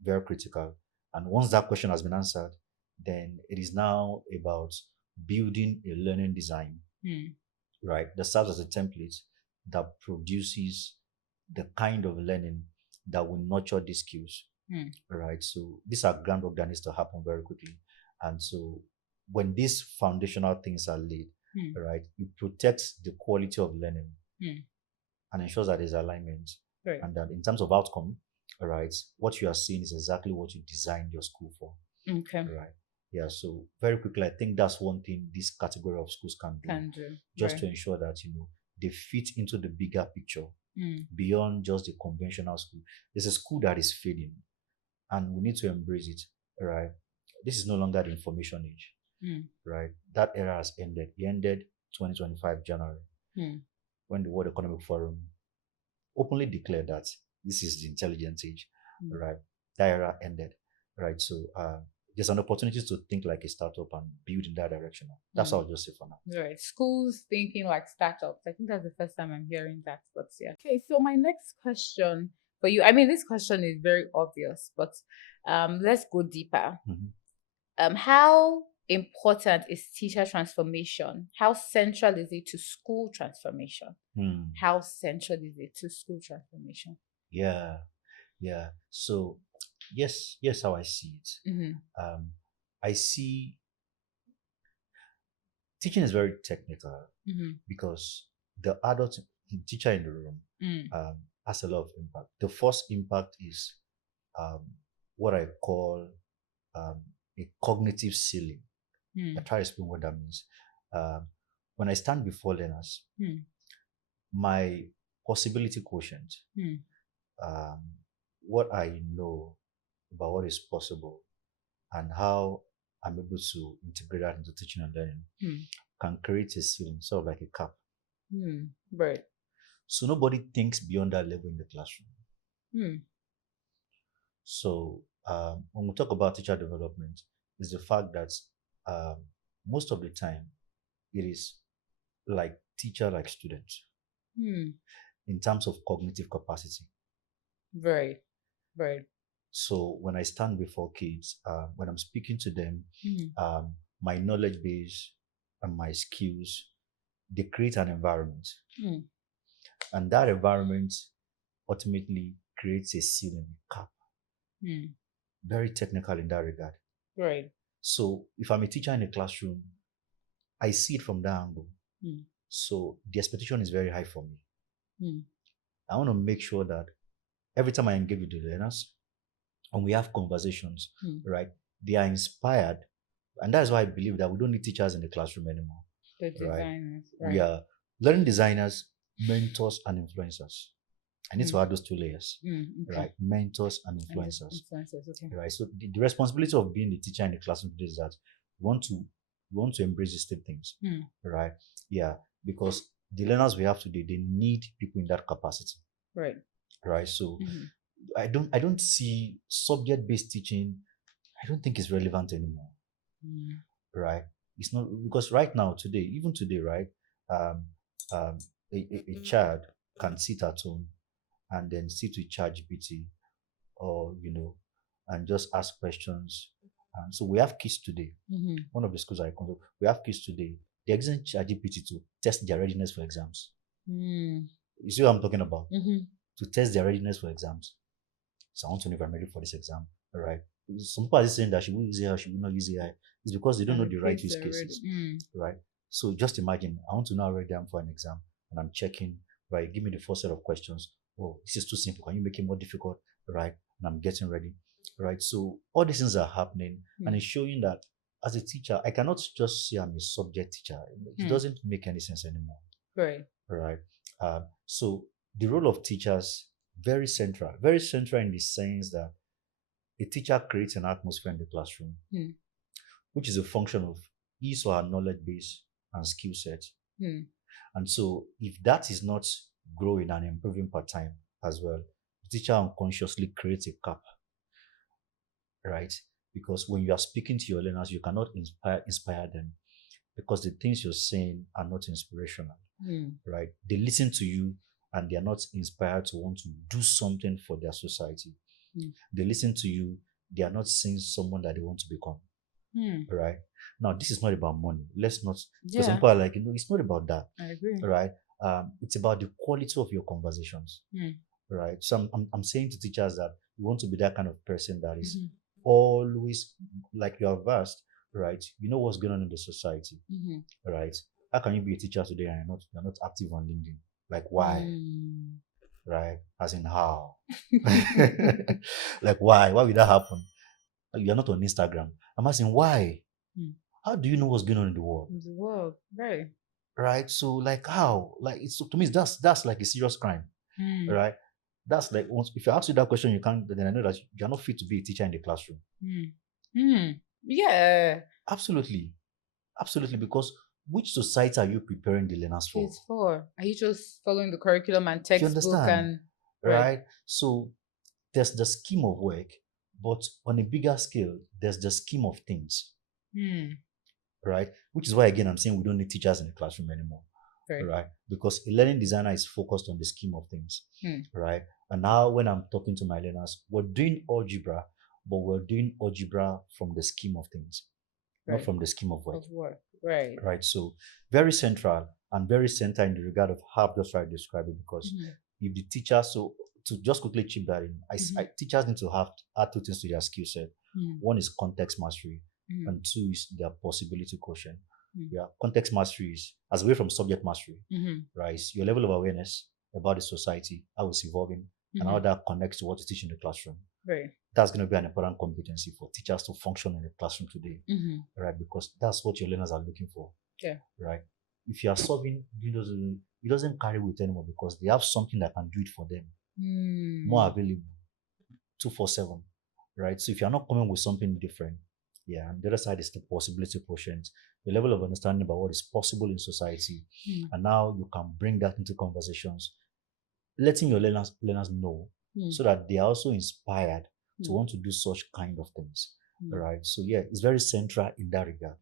Very critical. And once that question has been answered, then it is now about building a learning design, right? That serves as a template that produces the kind of learning that will nurture these skills, right? So these are groundwork that needs to happen very quickly. And so when these foundational things are laid, right, it protects the quality of learning and ensures that there's alignment. Right. And that in terms of outcome, right, what you are seeing is exactly what you designed your school for. Okay. Right. Yeah. So very quickly, I think that's one thing this category of schools can do, just to ensure that they fit into the bigger picture beyond just the conventional school. There's a school that is fading, and we need to embrace it. Right. This is no longer the information age. Right. That era has ended. It ended 2025 January when the World Economic Forum openly declared that this is the intelligence age. Right. That era ended. Right. So there's an opportunity to think like a startup and build in that direction. That's all I'll just say for now. Right. Schools thinking like startups. I think that's the first time I'm hearing that. But yeah. Okay. So my next question for you, I mean, this question is very obvious, but let's go deeper. How important is teacher transformation? How central is it to school transformation? How central is it to school transformation? Yeah. So yes, how I see it. I see teaching is very technical because the adult teacher in the room has a lot of impact. The first impact is what I call a cognitive ceiling. I try to explain what that means. When I stand before learners, my possibility quotient, what I know about what is possible and how I'm able to integrate that into teaching and learning can create a ceiling, sort of like a cap. Right. So nobody thinks beyond that level in the classroom. So when we talk about teacher development, is the fact that most of the time it is like teacher, like student, in terms of cognitive capacity. Right. So when I stand before kids, when I'm speaking to them, my knowledge base and my skills, they create an environment. And that environment ultimately creates a ceiling, cap. Very technical in that regard. Right. So if I'm a teacher in a classroom, I see it from that angle. So the expectation is very high for me. I want to make sure that every time I engage with the learners and we have conversations, right, they are inspired. And that's why I believe that we don't need teachers in the classroom anymore. The designers. Right? We are learning designers, mentors, and influencers. I need to add those two layers, right? Mentors and influencers. Okay. Right. So the responsibility of being the teacher in the classroom today is that we want to embrace these things, right? Yeah, because the learners we have today, they need people in that capacity, right? Right. So I don't see subject-based teaching. I don't think it's relevant anymore, right? It's not, because right now, today, even today, right? A child can sit at home and then sit with ChatGPT, or and just ask questions. So we have kids today. One of the schools I come to, we have kids today. They're using ChatGPT to test their readiness for exams. You see what I'm talking about? To test their readiness for exams. So I want to know if I'm ready for this exam. All right. Some people are saying that she will use AI, she will not use AI. It's because they don't know the right use cases. Right. So just imagine, I want to know already I'm for an exam and I'm checking, right? Give me the first set of questions. Oh, this is too simple. Can you make it more difficult? Right. And I'm getting ready. Right. So all these things are happening and it's showing that as a teacher, I cannot just say I'm a subject teacher. It doesn't make any sense anymore. Right. Right. So the role of teachers very central in the sense that a teacher creates an atmosphere in the classroom, which is a function of his or her knowledge base and skill set. And so, if that is not growing and improving per time as well, the teacher unconsciously creates a gap, right? Because when you are speaking to your learners, you cannot inspire them because the things you're saying are not inspirational, right? They listen to you and they are not inspired to want to do something for their society. They listen to you, they are not seeing someone that they want to become, right? Now, this is not about money. Let's not, because some people are like, it's not about that. I agree. Right? It's about the quality of your conversations, right? So I'm saying to teachers that you want to be that kind of person that is always like you are vast, right? You know what's going on in the society, right? How can you be a teacher today and you're not active on LinkedIn? Like why? Right? As in how? Like why? Why would that happen? You're not on Instagram. I'm asking why? How do you know what's going on in the world? In the world, right? Right. So like how? Like it's to me that's like a serious crime. Right. That's like if you ask you that question, you can't. Then I know that you're not fit to be a teacher in the classroom. Yeah. Absolutely, absolutely. Because which society are you preparing the learners for? It's for. Are you just following the curriculum and textbook? You understand, and right? So there's the scheme of work, but on a bigger scale, there's the scheme of things. Right? Which is why again I'm saying we don't need teachers in the classroom anymore. Right? Because a learning designer is focused on the scheme of things. Right? And now when I'm talking to my learners, we're doing algebra, but we're doing algebra from the scheme of things, not from the scheme of work. Right. Right. So very central and very central in the regard of how I've just tried to describe it, because if the teacher, so to just quickly chip that in, teachers need to add two things to their skill set. One is context mastery, and two is their possibility quotient. Yeah, context mastery is as away from subject mastery, right? It's your level of awareness about the society, how it's evolving, and how that connects to what you teach in the classroom. Right. That's going to be an important competency for teachers to function in the classroom today, right? Because that's what your learners are looking for. Yeah. Right. If you are solving, it doesn't carry weight anymore because they have something that can do it for them, more available, 247. Right. So if you're not coming with something different, yeah, and the other side is the possibility quotient, the level of understanding about what is possible in society, and now you can bring that into conversations, letting your learners know, so that they are also inspired to want to do such kind of things. Right. So yeah, it's very central in that regard.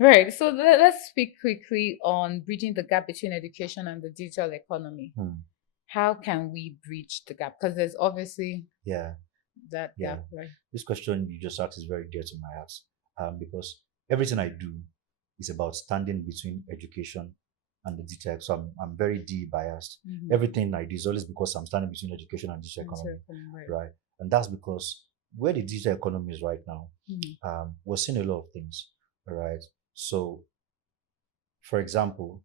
Right. So let's speak quickly on bridging the gap between education and the digital economy. How can we bridge the gap? Because there's obviously that gap, right? This question you just asked is very dear to my heart, because everything I do is about standing between education and the digital. So I'm very D biased. Everything I do is always because I'm standing between education and digital economy, right? And that's because where the digital economy is right now, we're seeing a lot of things, right? So, for example,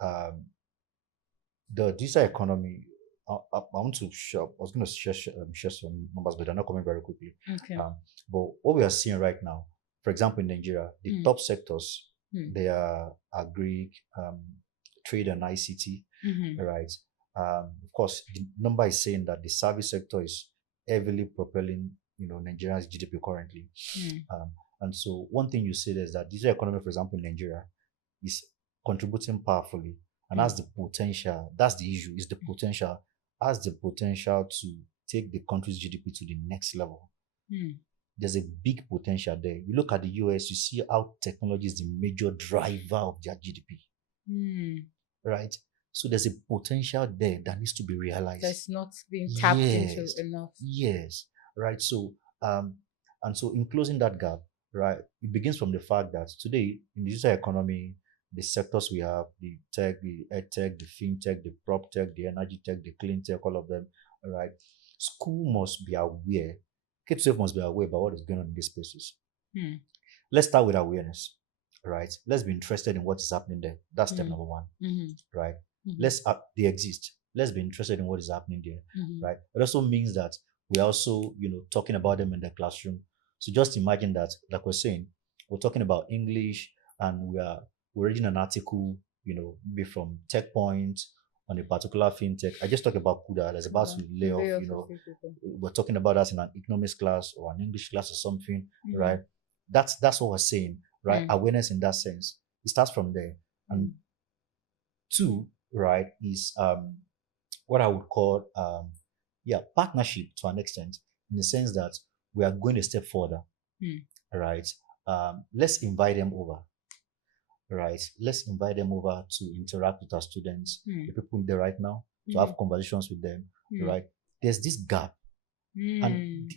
the digital economy, I want to share, I was going to share some numbers, but they're not coming very quickly. Okay. But what we are seeing right now, for example, in Nigeria, the top sectors, they are agri, trade and ICT, right? Of course, the number is saying that the service sector is heavily propelling, Nigeria's GDP currently. And so one thing you say is that digital economy, for example, in Nigeria, is contributing powerfully and has the potential. That's the issue. Is the potential has the potential to take the country's GDP to the next level. There's a big potential there. You look at the US, you see how technology is the major driver of their GDP. Right? So there's a potential there that needs to be realized. That's not being tapped into enough. Yes. Right. So and so in closing that gap, right, it begins from the fact that today in the digital economy, the sectors we have, the tech, the edTech, the fintech, the prop tech, the energy tech, the clean tech, all of them, right? School must be aware, K-12 must be aware about what is going on in these spaces. Let's start with awareness, right? Let's be interested in what is happening there. That's step number one, right? They exist. Let's be interested in what is happening there, right? It also means that we're also, talking about them in the classroom So just imagine that, like we're saying, we're talking about English, and we're reading an article, maybe from Tech Point on a particular fintech. I just talked about Kuda that's about to lay off, Lay off a few people. we're talking about that in an economics class or an English class or something, Mhm. right? That's what we're saying, right? Mm. Awareness in that sense. It starts from there. And two, right, is what I would call partnership to an extent, in the sense that we are going a step further, right? Let's invite them over, right? Let's invite them over to interact with our students, the people there right now, to have conversations with them, right? There's this gap, and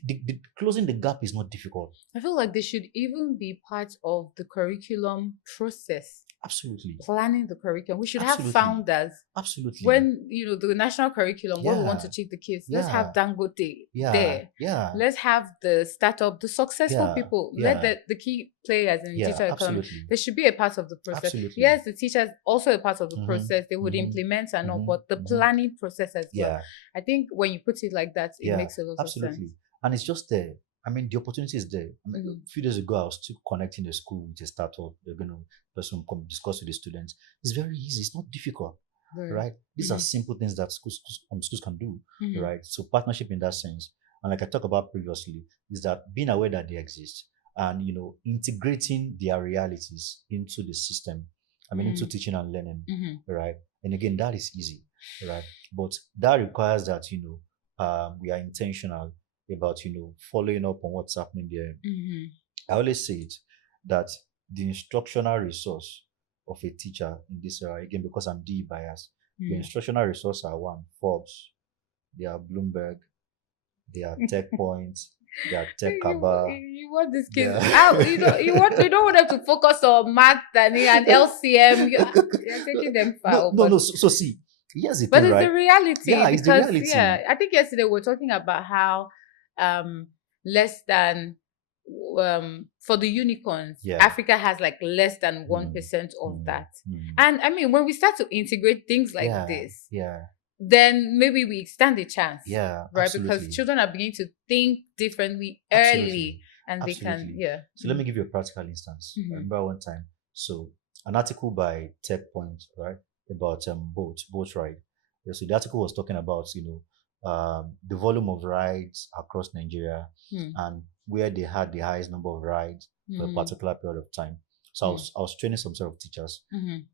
closing the gap is not difficult. I feel like they should even be part of the curriculum process. Absolutely. Planning the curriculum. We should Absolutely. have founders. Absolutely. When, the national curriculum, where we want to Yeah. teach the kids, let's have Dangote Yeah. there. Yeah. Let's have the startup, the successful Yeah. people. Yeah. Let the key players in the digital economy. Absolutely. They should be a part of the process. Absolutely. Yes, the teachers also a part of the Mhm. process. They would Mhm. implement and all, Mhm. but the Mhm. planning process as well. Yeah. I think when you put it like that, it makes a lot of Absolutely. sense. And it's just there. I mean, the opportunity is there. I mean, a few days ago, I was still connecting the school with a startup. They're going to person come discuss with the students. It's very easy. It's not difficult, right? These are simple things that schools can do, right? So partnership in that sense, and like I talked about previously, is that being aware that they exist and integrating their realities into the system. I mean, into teaching and learning, right? And again, that is easy, right? But that requires that we are intentional about following up on what's happening there. I always say it that the instructional resource of a teacher in this area, again, because I'm DE biased, the instructional resource are one, Forbes, they are Bloomberg, they are Tech Point, they are Tech Kaba. You want these kids out, you don't want them to focus on math and LCM. You're taking them far. No. So see, here's the but thing, it's right? the reality. Yeah, because, it's the reality. Yeah, I think yesterday we were talking about how less than for the unicorns, Africa has like less than 1% of that. And I mean, when we start to integrate things like this, then maybe we stand a chance. Yeah, right? Absolutely. Because children are beginning to think differently early, and they can. So let me give you a practical instance. I remember one time, so an article by Tech Point, right, about boat ride. So the article was talking about the volume of rides across Nigeria and where they had the highest number of rides for a particular period of time. So I was training some sort of teachers,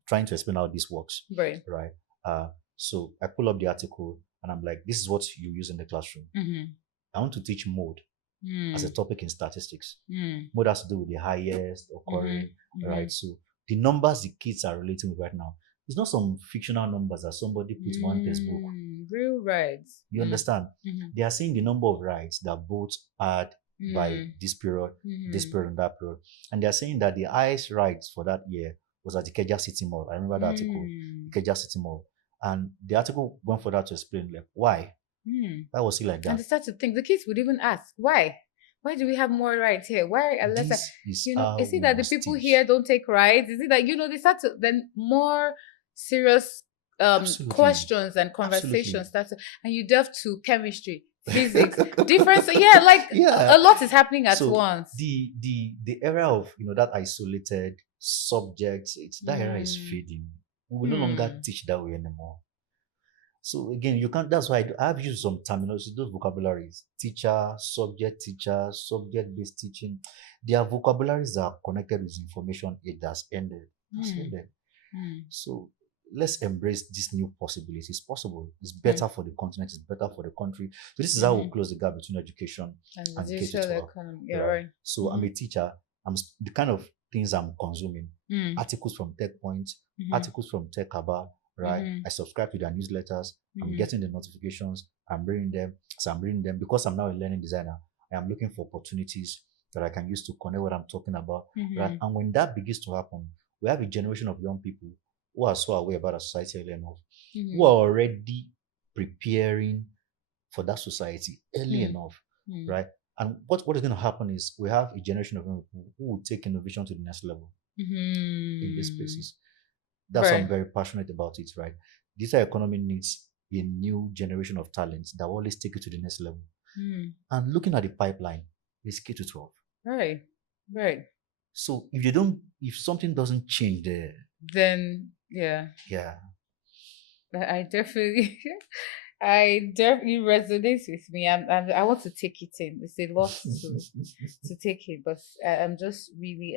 trying to explain how this works. Right. So I pull up the article and I'm like, this is what you use in the classroom. I want to teach mode as a topic in statistics. Mode has to do with the highest occurring, right? So the numbers the kids are relating with right now, it's not some fictional numbers that somebody puts in one textbook. Real rides. You understand? They are saying the number of rides that boats had by this period, and that period. And they are saying that the highest rides for that year was at the Ikeja City Mall. I remember the article, Ikeja City Mall. And the article went further to explain like why. Why was it like that? And they start to think, the kids would even ask, why? Why do we have more rides here? Why are less? Is it that the people here don't take rides? Is it that they start to then more serious questions and conversations start to, and you delve to chemistry, physics, difference. A lot is happening at once. The era of that isolated subject, that era is fading. We will no longer teach that way anymore. So again, you can't. That's why I've used some terminology, those vocabularies: teacher, subject-based teaching. Their vocabularies are connected with information age that's ended. So let's embrace this new possibility. It's possible. It's better for the continent. It's better for the country. So this is how we close the gap between education and the K-12. Right. So I'm a teacher. I'm the kind of things I'm consuming: articles from Tech Point, articles from Tech Kaba. Right, I subscribe to their newsletters. I'm getting the notifications. I'm reading them. So I'm reading them because I'm now a learning designer. I am looking for opportunities that I can use to connect what I'm talking about. Right, and when that begins to happen, we have a generation of young people who are so aware about our society early enough, who are already preparing for that society early enough. Right, and what is going to happen is we have a generation of young people who will take innovation to the next level in these spaces. That's why I'm very passionate about it, right? Digital economy needs a new generation of talents that will always take it to the next level. And looking at the pipeline, it's K-12. Right. Right. So if something doesn't change there, Then yeah, yeah, I definitely I definitely resonates with me. I want to take it in. It's a lot to take in, but I'm just really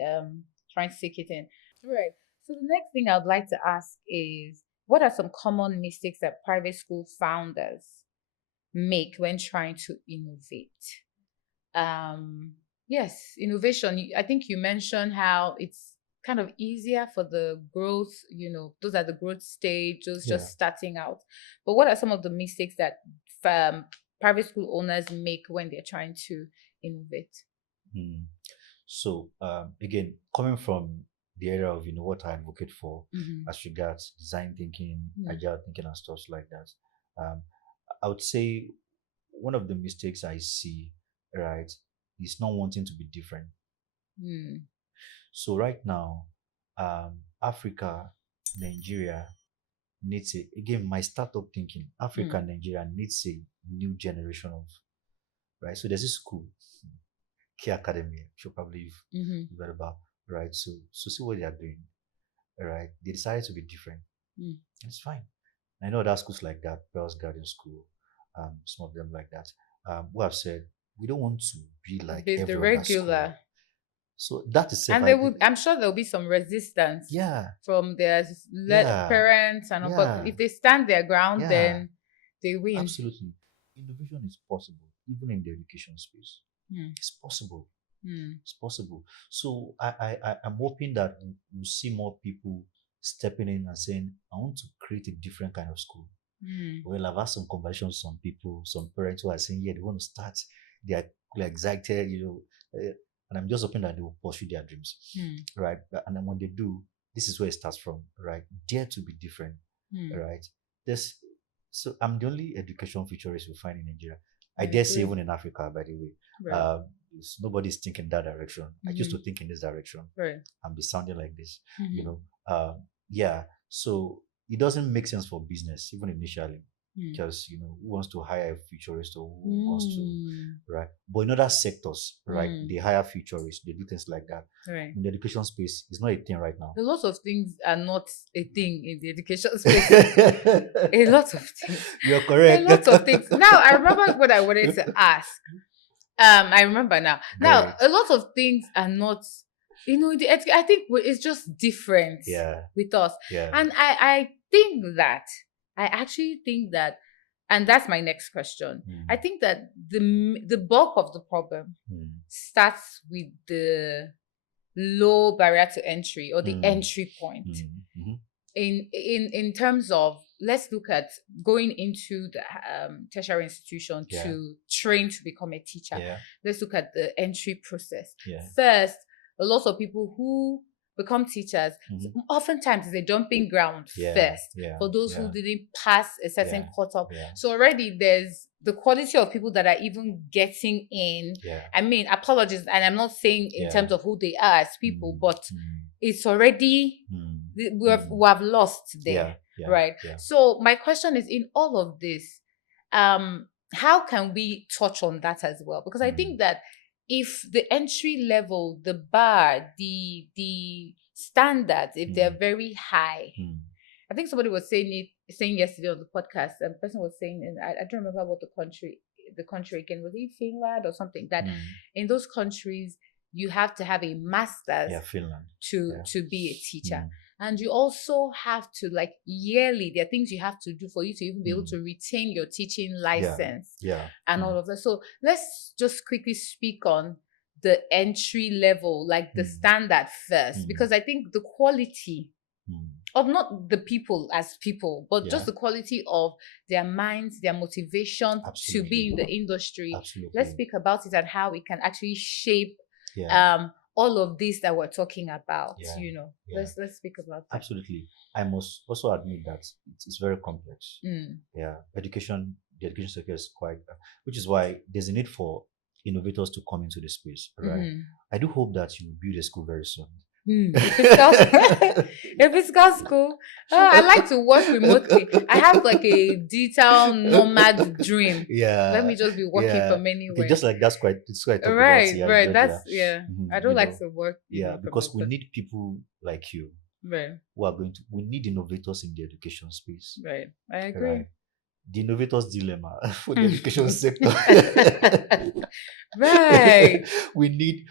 trying to take it in. Right. So the next thing I'd like to ask is, what are some common mistakes that private school founders make when trying to innovate? Um, yes, innovation. I think you mentioned how it's kind of easier for the growth, those are the growth stage, those yeah. just starting out. But what are some of the mistakes that um, private school owners make when they're trying to innovate? Hmm. So again, coming from the area of what I advocate for Mm-hmm. as regards design thinking, Mm. agile thinking, and stuff like that, I would say one of the mistakes I see, right, is not wanting to be different. Mm. So right now, Africa, Nigeria needs again my startup thinking. Africa Mm. and Nigeria needs a new generation of right. So there's this school, Key Academy, which you probably Mm-hmm. you've heard about, right? So see what they are doing, right? They decided to be different. Mm. It's fine. I know that schools like that, Bells Garden School, some of them like that, who have said we don't want to be like The every other school. regular. So that itself, And they would, I'm sure there'll be some resistance yeah, from their yeah, parents and all, but yeah, if they stand their ground, yeah, then they win. absolutely. Innovation is possible, even in the education space. Hmm. It's possible. Hmm. It's possible. So I'm hoping that we'll see more people stepping in and saying, I want to create a different kind of school. Hmm. Well, I've had some conversations, some people, some parents who are saying, yeah, they want to start. They are excited, and I'm just hoping that they will pursue their dreams, Hmm. right? And then when they do, this is where it starts from, right? Dare to be different, Hmm. right? This, so I'm the only education futurist we find in Nigeria. I I dare say agree. even in Africa, by the way. Right. Nobody's thinking that direction. I choose to Mm-hmm. think in this direction Right. and be sounding like this, you Mm-hmm. know. Yeah. So it doesn't make sense for business, even initially, Hmm. because who wants to hire a futurist or who wants to, Hmm. right? But in other sectors, right, Hmm. they hire futurists, they do things like that. Right. In the education space, it's not a thing right now. A lot of things are not a thing in the education space. A lot of things. You're A correct. lot of things. Now I remember what I wanted to ask. I remember now. Now, Great. a lot of things are not, I think it's just different Yeah. with us. Yeah. And I actually think that, and that's my next question. I think that the bulk of the problem starts with the low barrier to entry or the entry point. Mm-hmm. In terms of, let's look at going into the tertiary institution Yeah. to train to become a teacher. Yeah. Let's look at the entry process. Yeah. First, a lot of people who become teachers, oftentimes it's a dumping ground first for those who didn't pass a certain cutoff. So already there's the quality of people that are even getting in. I mean, apologies, and I'm not saying in terms of who they are as people, but it's already we have lost there, right? So my question is, in all of this, how can we touch on that as well? Because I think that if the entry level, the bar, the standards, if they're very high, I think somebody was saying yesterday on the podcast, and the person was saying, and I don't remember what the country again, was it Finland or something, that in those countries you have to have a master's Finland. to be a teacher. And you also have to, like, yearly, there are things you have to do for you to even be able to retain your teaching license and all of that. So let's just quickly speak on the entry level, like the standard first, because I think the quality of not the people as people, but just the quality of their minds, their motivation to be in the industry. Let's speak about it and how it can actually shape all of this that we're talking about. Let's speak about that. Absolutely. I must also admit that it's very complex. The education sector is quite, which is why there's a need for innovators to come into the space, right? I do hope that you build a school very soon. A physical school. I like to work remotely. I have like a digital nomad dream. Let me just be working from Okay, anywhere. just like it's quite talk about Right, here in right. Georgia. That's I don't like to work, from Because we a need people like you right, who are going to. We need innovators in the education space, right. I agree. right? The innovators dilemma for the education sector. Right. We need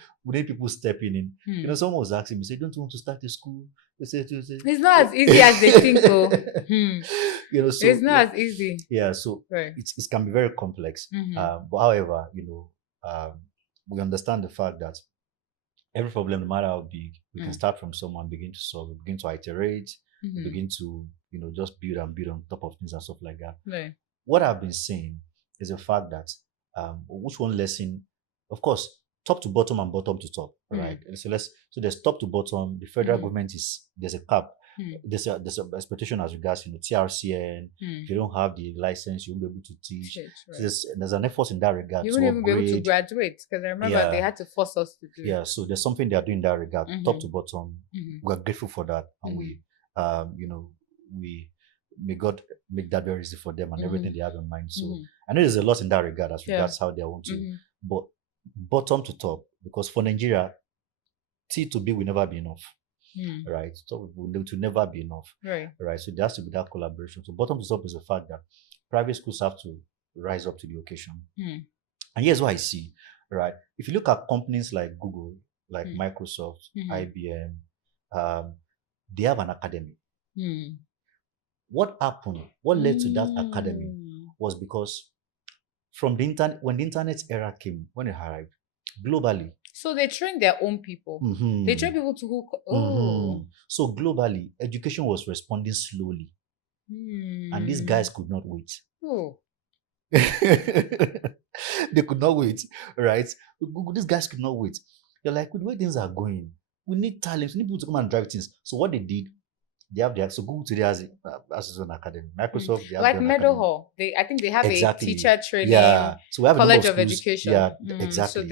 people stepping in. Someone was asking me, say, "Don't you want to start a school?" They say, It's not as easy as they think, oh. So It's not as easy. So Right. it can be very complex. But however, we understand the fact that every problem, no matter how big, we can start from someone, begin to solve, begin to iterate, begin to just build and build on top of things and stuff like that. Right. What I've been saying is the fact that which one lesson, of course, top to bottom and bottom to top, right? So there's top to bottom. The federal government there's a cap. There's a expectation as regards TRCN. If you don't have the license, you won't be able to teach. Right. So there's an effort in that regard. You won't even be able to graduate, because I remember they had to force us to do. Yeah, so there's something they are doing in that regard, top to bottom. We're grateful for that, and we may God make that very easy for them and everything they have in mind. So I know there's a lot in that regard as regards how they want to, but bottom to top, because for Nigeria, T to B will never be enough. Right, so it will never be enough. Right, so there has to be that collaboration. So bottom to top is the fact that private schools have to rise up to the occasion. And here's what I see. Right, if you look at companies like Google, like Microsoft, IBM, they have an academy. What happened? What led to that academy was because from the internet, when the internet era came, when it arrived globally. So they train their own people. They train people to who. So globally, education was responding slowly, and these guys could not wait. They could not wait, right? These guys could not wait. They're like, with the way things are going, we need talent, we need people to come and drive things. So what they did, they have so Google today has its own academy. Microsoft, they have like Meadow Hall. I think they have a teacher training. So we have college of education. Yeah, exactly. So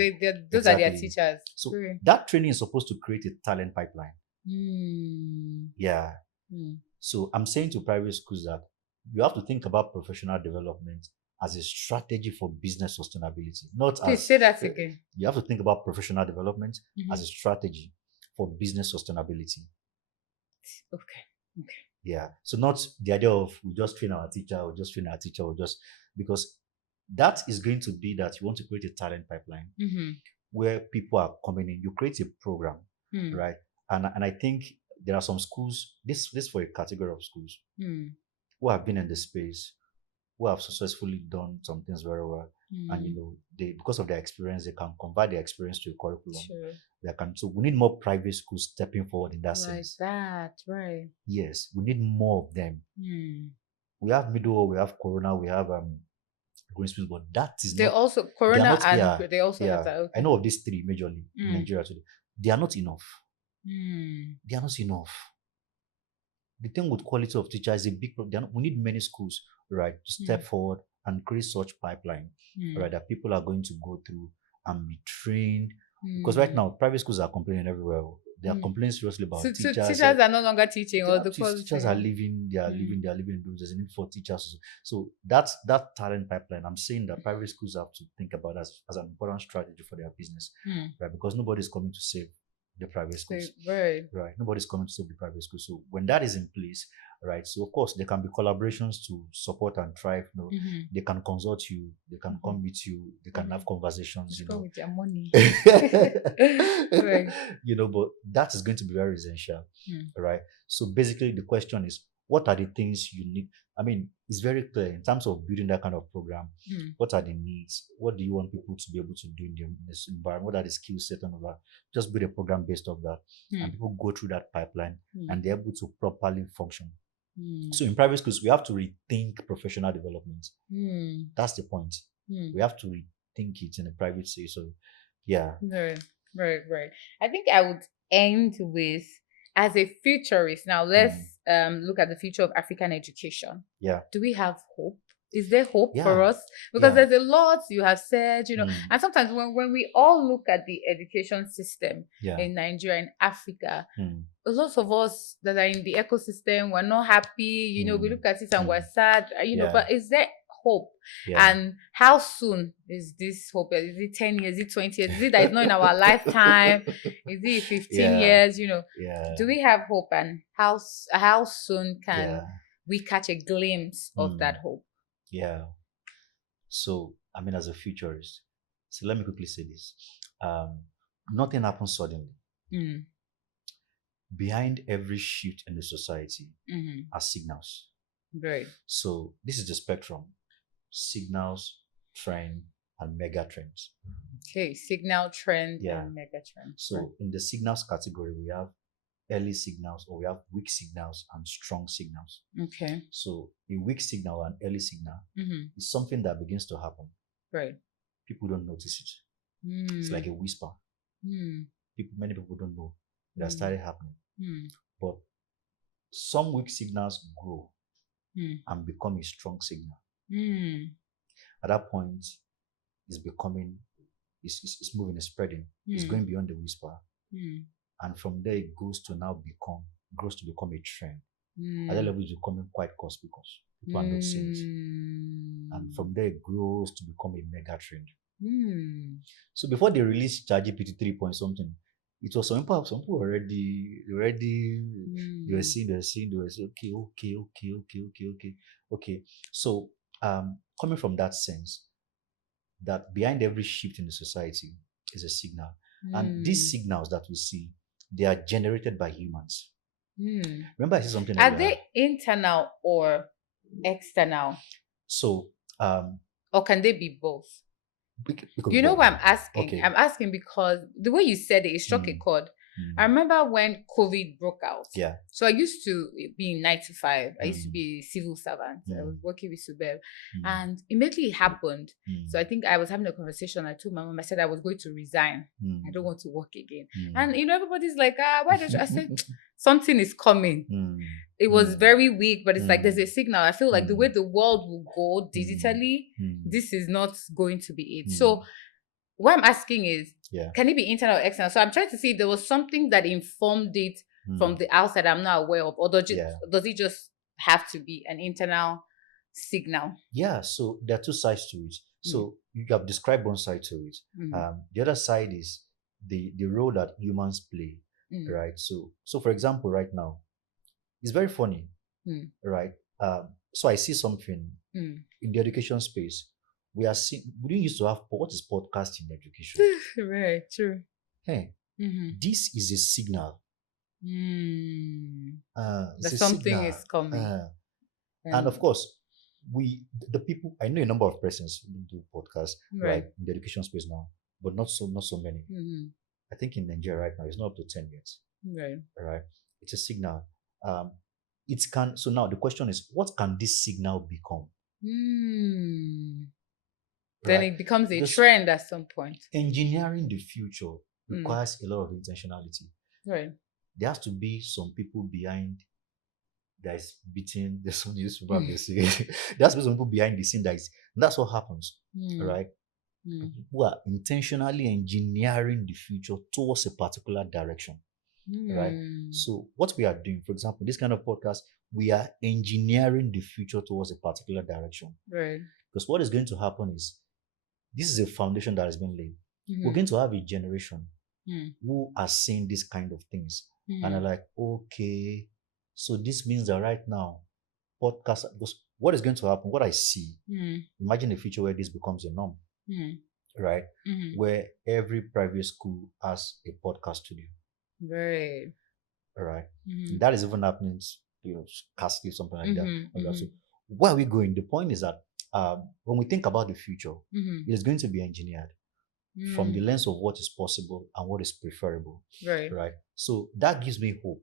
those are their teachers. So that training is supposed to create a talent pipeline. Yeah. So I'm saying to private schools that you have to think about professional development as a strategy for business sustainability. Please say that again. You have to think about professional development as a strategy for business sustainability. Okay. Yeah. So not the idea of we just train our teacher, because that is going to be that you want to create a talent pipeline where people are coming in. You create a program, right? And I think there are some schools, this for a category of schools who have been in the space, who have successfully done some things very well. And they, because of their experience, they can convert their experience to a curriculum. So we need more private schools stepping forward in that sense. Like that, right? Yes, we need more of them. We have Middle, we have Corona, we have Green Schools, but that is they not. Also Corona and they also have that. I know of these three majorly in Nigeria today. They are not enough. They are not enough. The thing with quality of teachers is a big problem. We need many schools, right, to step forward and create such pipeline, right, that people are going to go through and be trained. Because right now, private schools are complaining everywhere. They are complaining seriously about teachers. So teachers are no longer teaching, or the teachers are leaving. They are leaving. They are leaving. There's a need for teachers. So that's that talent pipeline. I'm saying that private schools have to think about as an important strategy for their business, right? Because nobody's coming to save the private schools, right? Nobody's coming to save the private schools. So when that is in place, right? So of course there can be collaborations to support and thrive. They can consult you, they can come with you, they can have conversations. With their money, right. But that is going to be very essential, right? So basically, the question is, what are the things you need? I mean, it's very clear in terms of building that kind of program. What are the needs? What do you want people to be able to do in this environment? What are the skill set and all that? Just build a program based off that, and people go through that pipeline and they're able to properly function. So in private schools, we have to rethink professional development. That's the point. We have to rethink it in a private space. So, yeah. Right. I think I would end with, as a futurist. Now let's look at the future of African education. Yeah. Do we have hope? Is there hope for Yeah. us? Because Yeah. there's a lot you have said, Mm. and sometimes when we all look at the education system Yeah. in Nigeria and Africa, Mm. a lot of us that are in the ecosystem, we're not happy, we look at it and we're sad, Yeah. but is there hope? Yeah. And how soon is this hope? Is it 10 years? Is it 20 years? Is it that it's not in our lifetime? Is it 15 Yeah. years? Yeah. Do we have hope? And how soon can Yeah. we catch a glimpse of that hope? Yeah. So, I mean, as a futurist, so let me quickly say this. Nothing happens suddenly. Mm. Behind every shift in the society are signals. Right. So this is the spectrum: signals, trend, and mega trends. Okay, signal, trend, Yeah. and mega trend. So Right. in the signals category, we have early signals, or we have weak signals and strong signals. Okay. So a weak signal and early signal is something that begins to happen. Right. People don't notice it. It's like a whisper. Many people don't know that started happening. But some weak signals grow and become a strong signal. At that point, it's becoming, it's moving, it's spreading. It's going beyond the whisper. And from there, it grows to become a trend. At that level, it's becoming quite conspicuous. People are noticing it. And from there, it grows to become a mega trend. So before they released ChatGPT 3 point something, it was some people already, they were seeing, okay. So coming from that sense, that behind every shift in the society is a signal. And these signals that we see, they are generated by humans. Remember I said something Are earlier? they internal or external? So or can they be both? You know why I'm asking? Okay. I'm asking because the way you said it struck a chord. I remember when COVID broke out. Yeah. So I used to be in 9 to 5. I used to be a civil servant. I was working with Subeb. And immediately it happened. So I think I was having a conversation. I told my mom, I said I was going to resign. I don't want to work again. And everybody's like, why don't you? I said, something is coming. It was very weak, but it's like there's a signal. I feel like the way the world will go digitally, this is not going to be it. So what I'm asking is, can it be internal or external? So I'm trying to see if there was something that informed it from the outside I'm not aware of, or does it just have to be an internal signal? Yeah, so there are two sides to it. So you have described one side to it. The other side is the role that humans play, right? So for example, right now, it's very funny, right? So I see something in the education space. We didn't used to have what is podcast in education. Right, true. Hey, this is a signal. That something is coming. And of course, the people, I know a number of persons who do podcasts right in the education space now, but not so many. I think in Nigeria right now it's not up to 10 years. Right. It's a signal. So now the question is, what can this signal become? Then it becomes a trend at some point. Engineering the future requires a lot of intentionality. Right. There has to be some people behind that is beating the sun. Used to probably say there has to be some people behind the scene that's what happens. Right. Who are intentionally engineering the future towards a particular direction. Right. So what we are doing, for example, this kind of podcast, we are engineering the future towards a particular direction. Right. Because what is going to happen is, this is a foundation that has been laid. We're going to have a generation who are seeing these kind of things and are like, okay, so this means that right now, podcast, because what is going to happen, what I see, imagine a future where this becomes a norm, right? Where every private school has a podcast studio. Right. Right. That is even happening, scarcely something like that. So where are we going? The point is that when we think about the future, it is going to be engineered from the lens of what is possible and what is preferable. Right. So that gives me hope,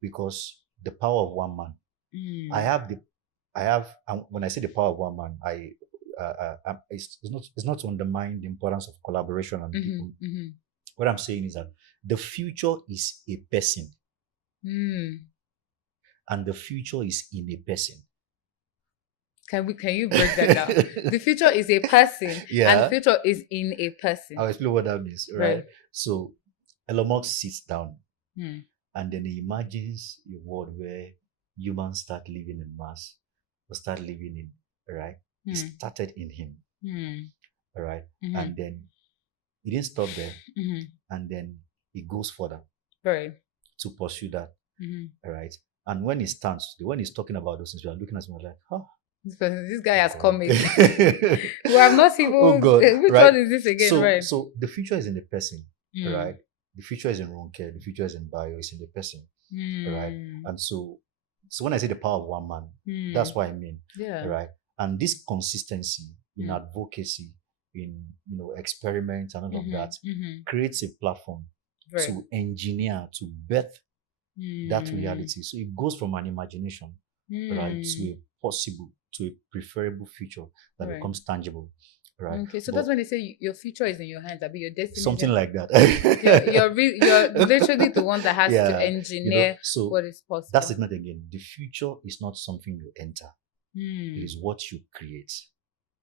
because the power of one man. When I say the power of one man, it's not to undermine the importance of collaboration and people. What I'm saying is that the future is a person. And the future is in a person. Can you break that down? The future is a person, and the Yeah, future is in a person. I'll explain what that means, right? Right. So Elon Musk sits down Hmm. and then he imagines a world where humans start living in Mars or start living in, right? It Hmm. started in him, Hmm. all right? Mhm. And then he didn't stop there, Mhm. and then he goes further Right. to pursue that, Mhm. all right? And when he stands, when he's talking about those things, we are looking at him like, oh, This guy has God. come in. We have not Oh even. God, Which right? one is this again? So, Right. so the future is in the person, Hmm. right? The future is in Ronke, the future is in Bio, it's in the person, right? Hmm. And so when I say the power of one man, Hmm. that's what I mean, Yeah. right? And this consistency in Hmm. advocacy, in experiments and all of Mhm. that, Mhm. creates a platform Right. to engineer, to birth that Hmm. reality. So it goes from an imagination, right, to Hmm. a possible, to a preferable future that Right. becomes tangible, right? Okay, so But that's when they say your future is in your hands. Abi, your destiny is something in. like that. You're literally the one that has to Yeah, engineer so what is that's possible. it. Not again. The future is not something you enter. It Hmm. is what you create.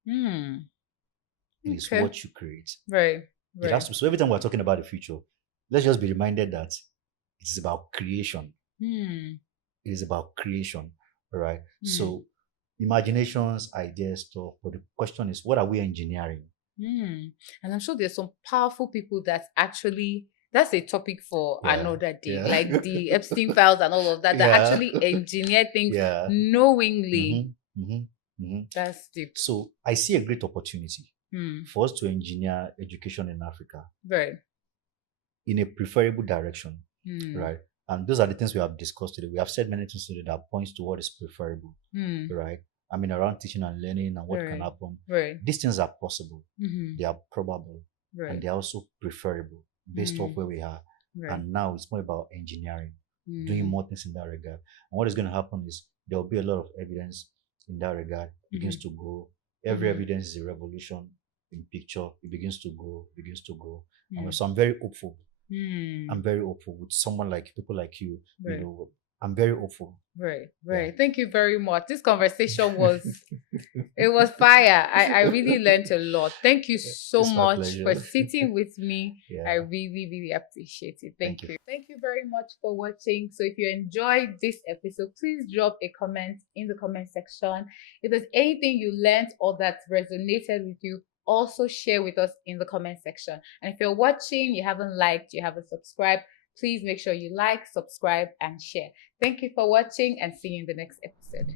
Hmm. It is Okay. what you create. Right. It has Right. to. So every time we're talking about the future, let's just be reminded that it is about creation. Hmm. It is about creation, all right? Hmm. So imaginations, ideas, stuff. But the question is, what are we engineering? Hmm. And I'm sure there's some powerful people that actually, that's a topic for Yeah, another day. yeah, Like the Epstein files and all of that, that yeah, actually engineer things yeah. knowingly. Mm-hmm. That's deep. So I see a great opportunity Hmm. for us to engineer education in Africa Right. in a preferable direction, Hmm. right? And those are the things we have discussed today. We have said many things today that points to what is preferable, Hmm. right? I mean, around teaching and learning and what can Right. happen. Right. These things are possible, Mm-hmm. they are probable, and Right. they are also preferable based off Hmm. where we are. Right. And now it's more about engineering, doing Hmm. more things in that regard. And what is going to happen is there will be a lot of evidence in that regard, begins to grow. Every Mm-hmm. evidence is a revolution in picture. It begins to grow, begins to grow. Hmm. And so I'm very hopeful. Hmm. I'm very hopeful with someone like people like you. Right. I'm very hopeful. Right. Yeah. Right. Thank you very much. This conversation was it was fire. I really learned a lot. Thank you so It's my much for pleasure. sitting with me. I Yeah. really, really appreciate it. Thank Thank you. you. Thank you very much for watching. So if you enjoyed this episode, please drop a comment in the comment section. If there's anything you learned or that resonated with you, also share with us in the comment section. And if you're watching, you haven't liked, you haven't subscribed, please make sure you like, subscribe, and share. Thank you for watching and see you in the next episode.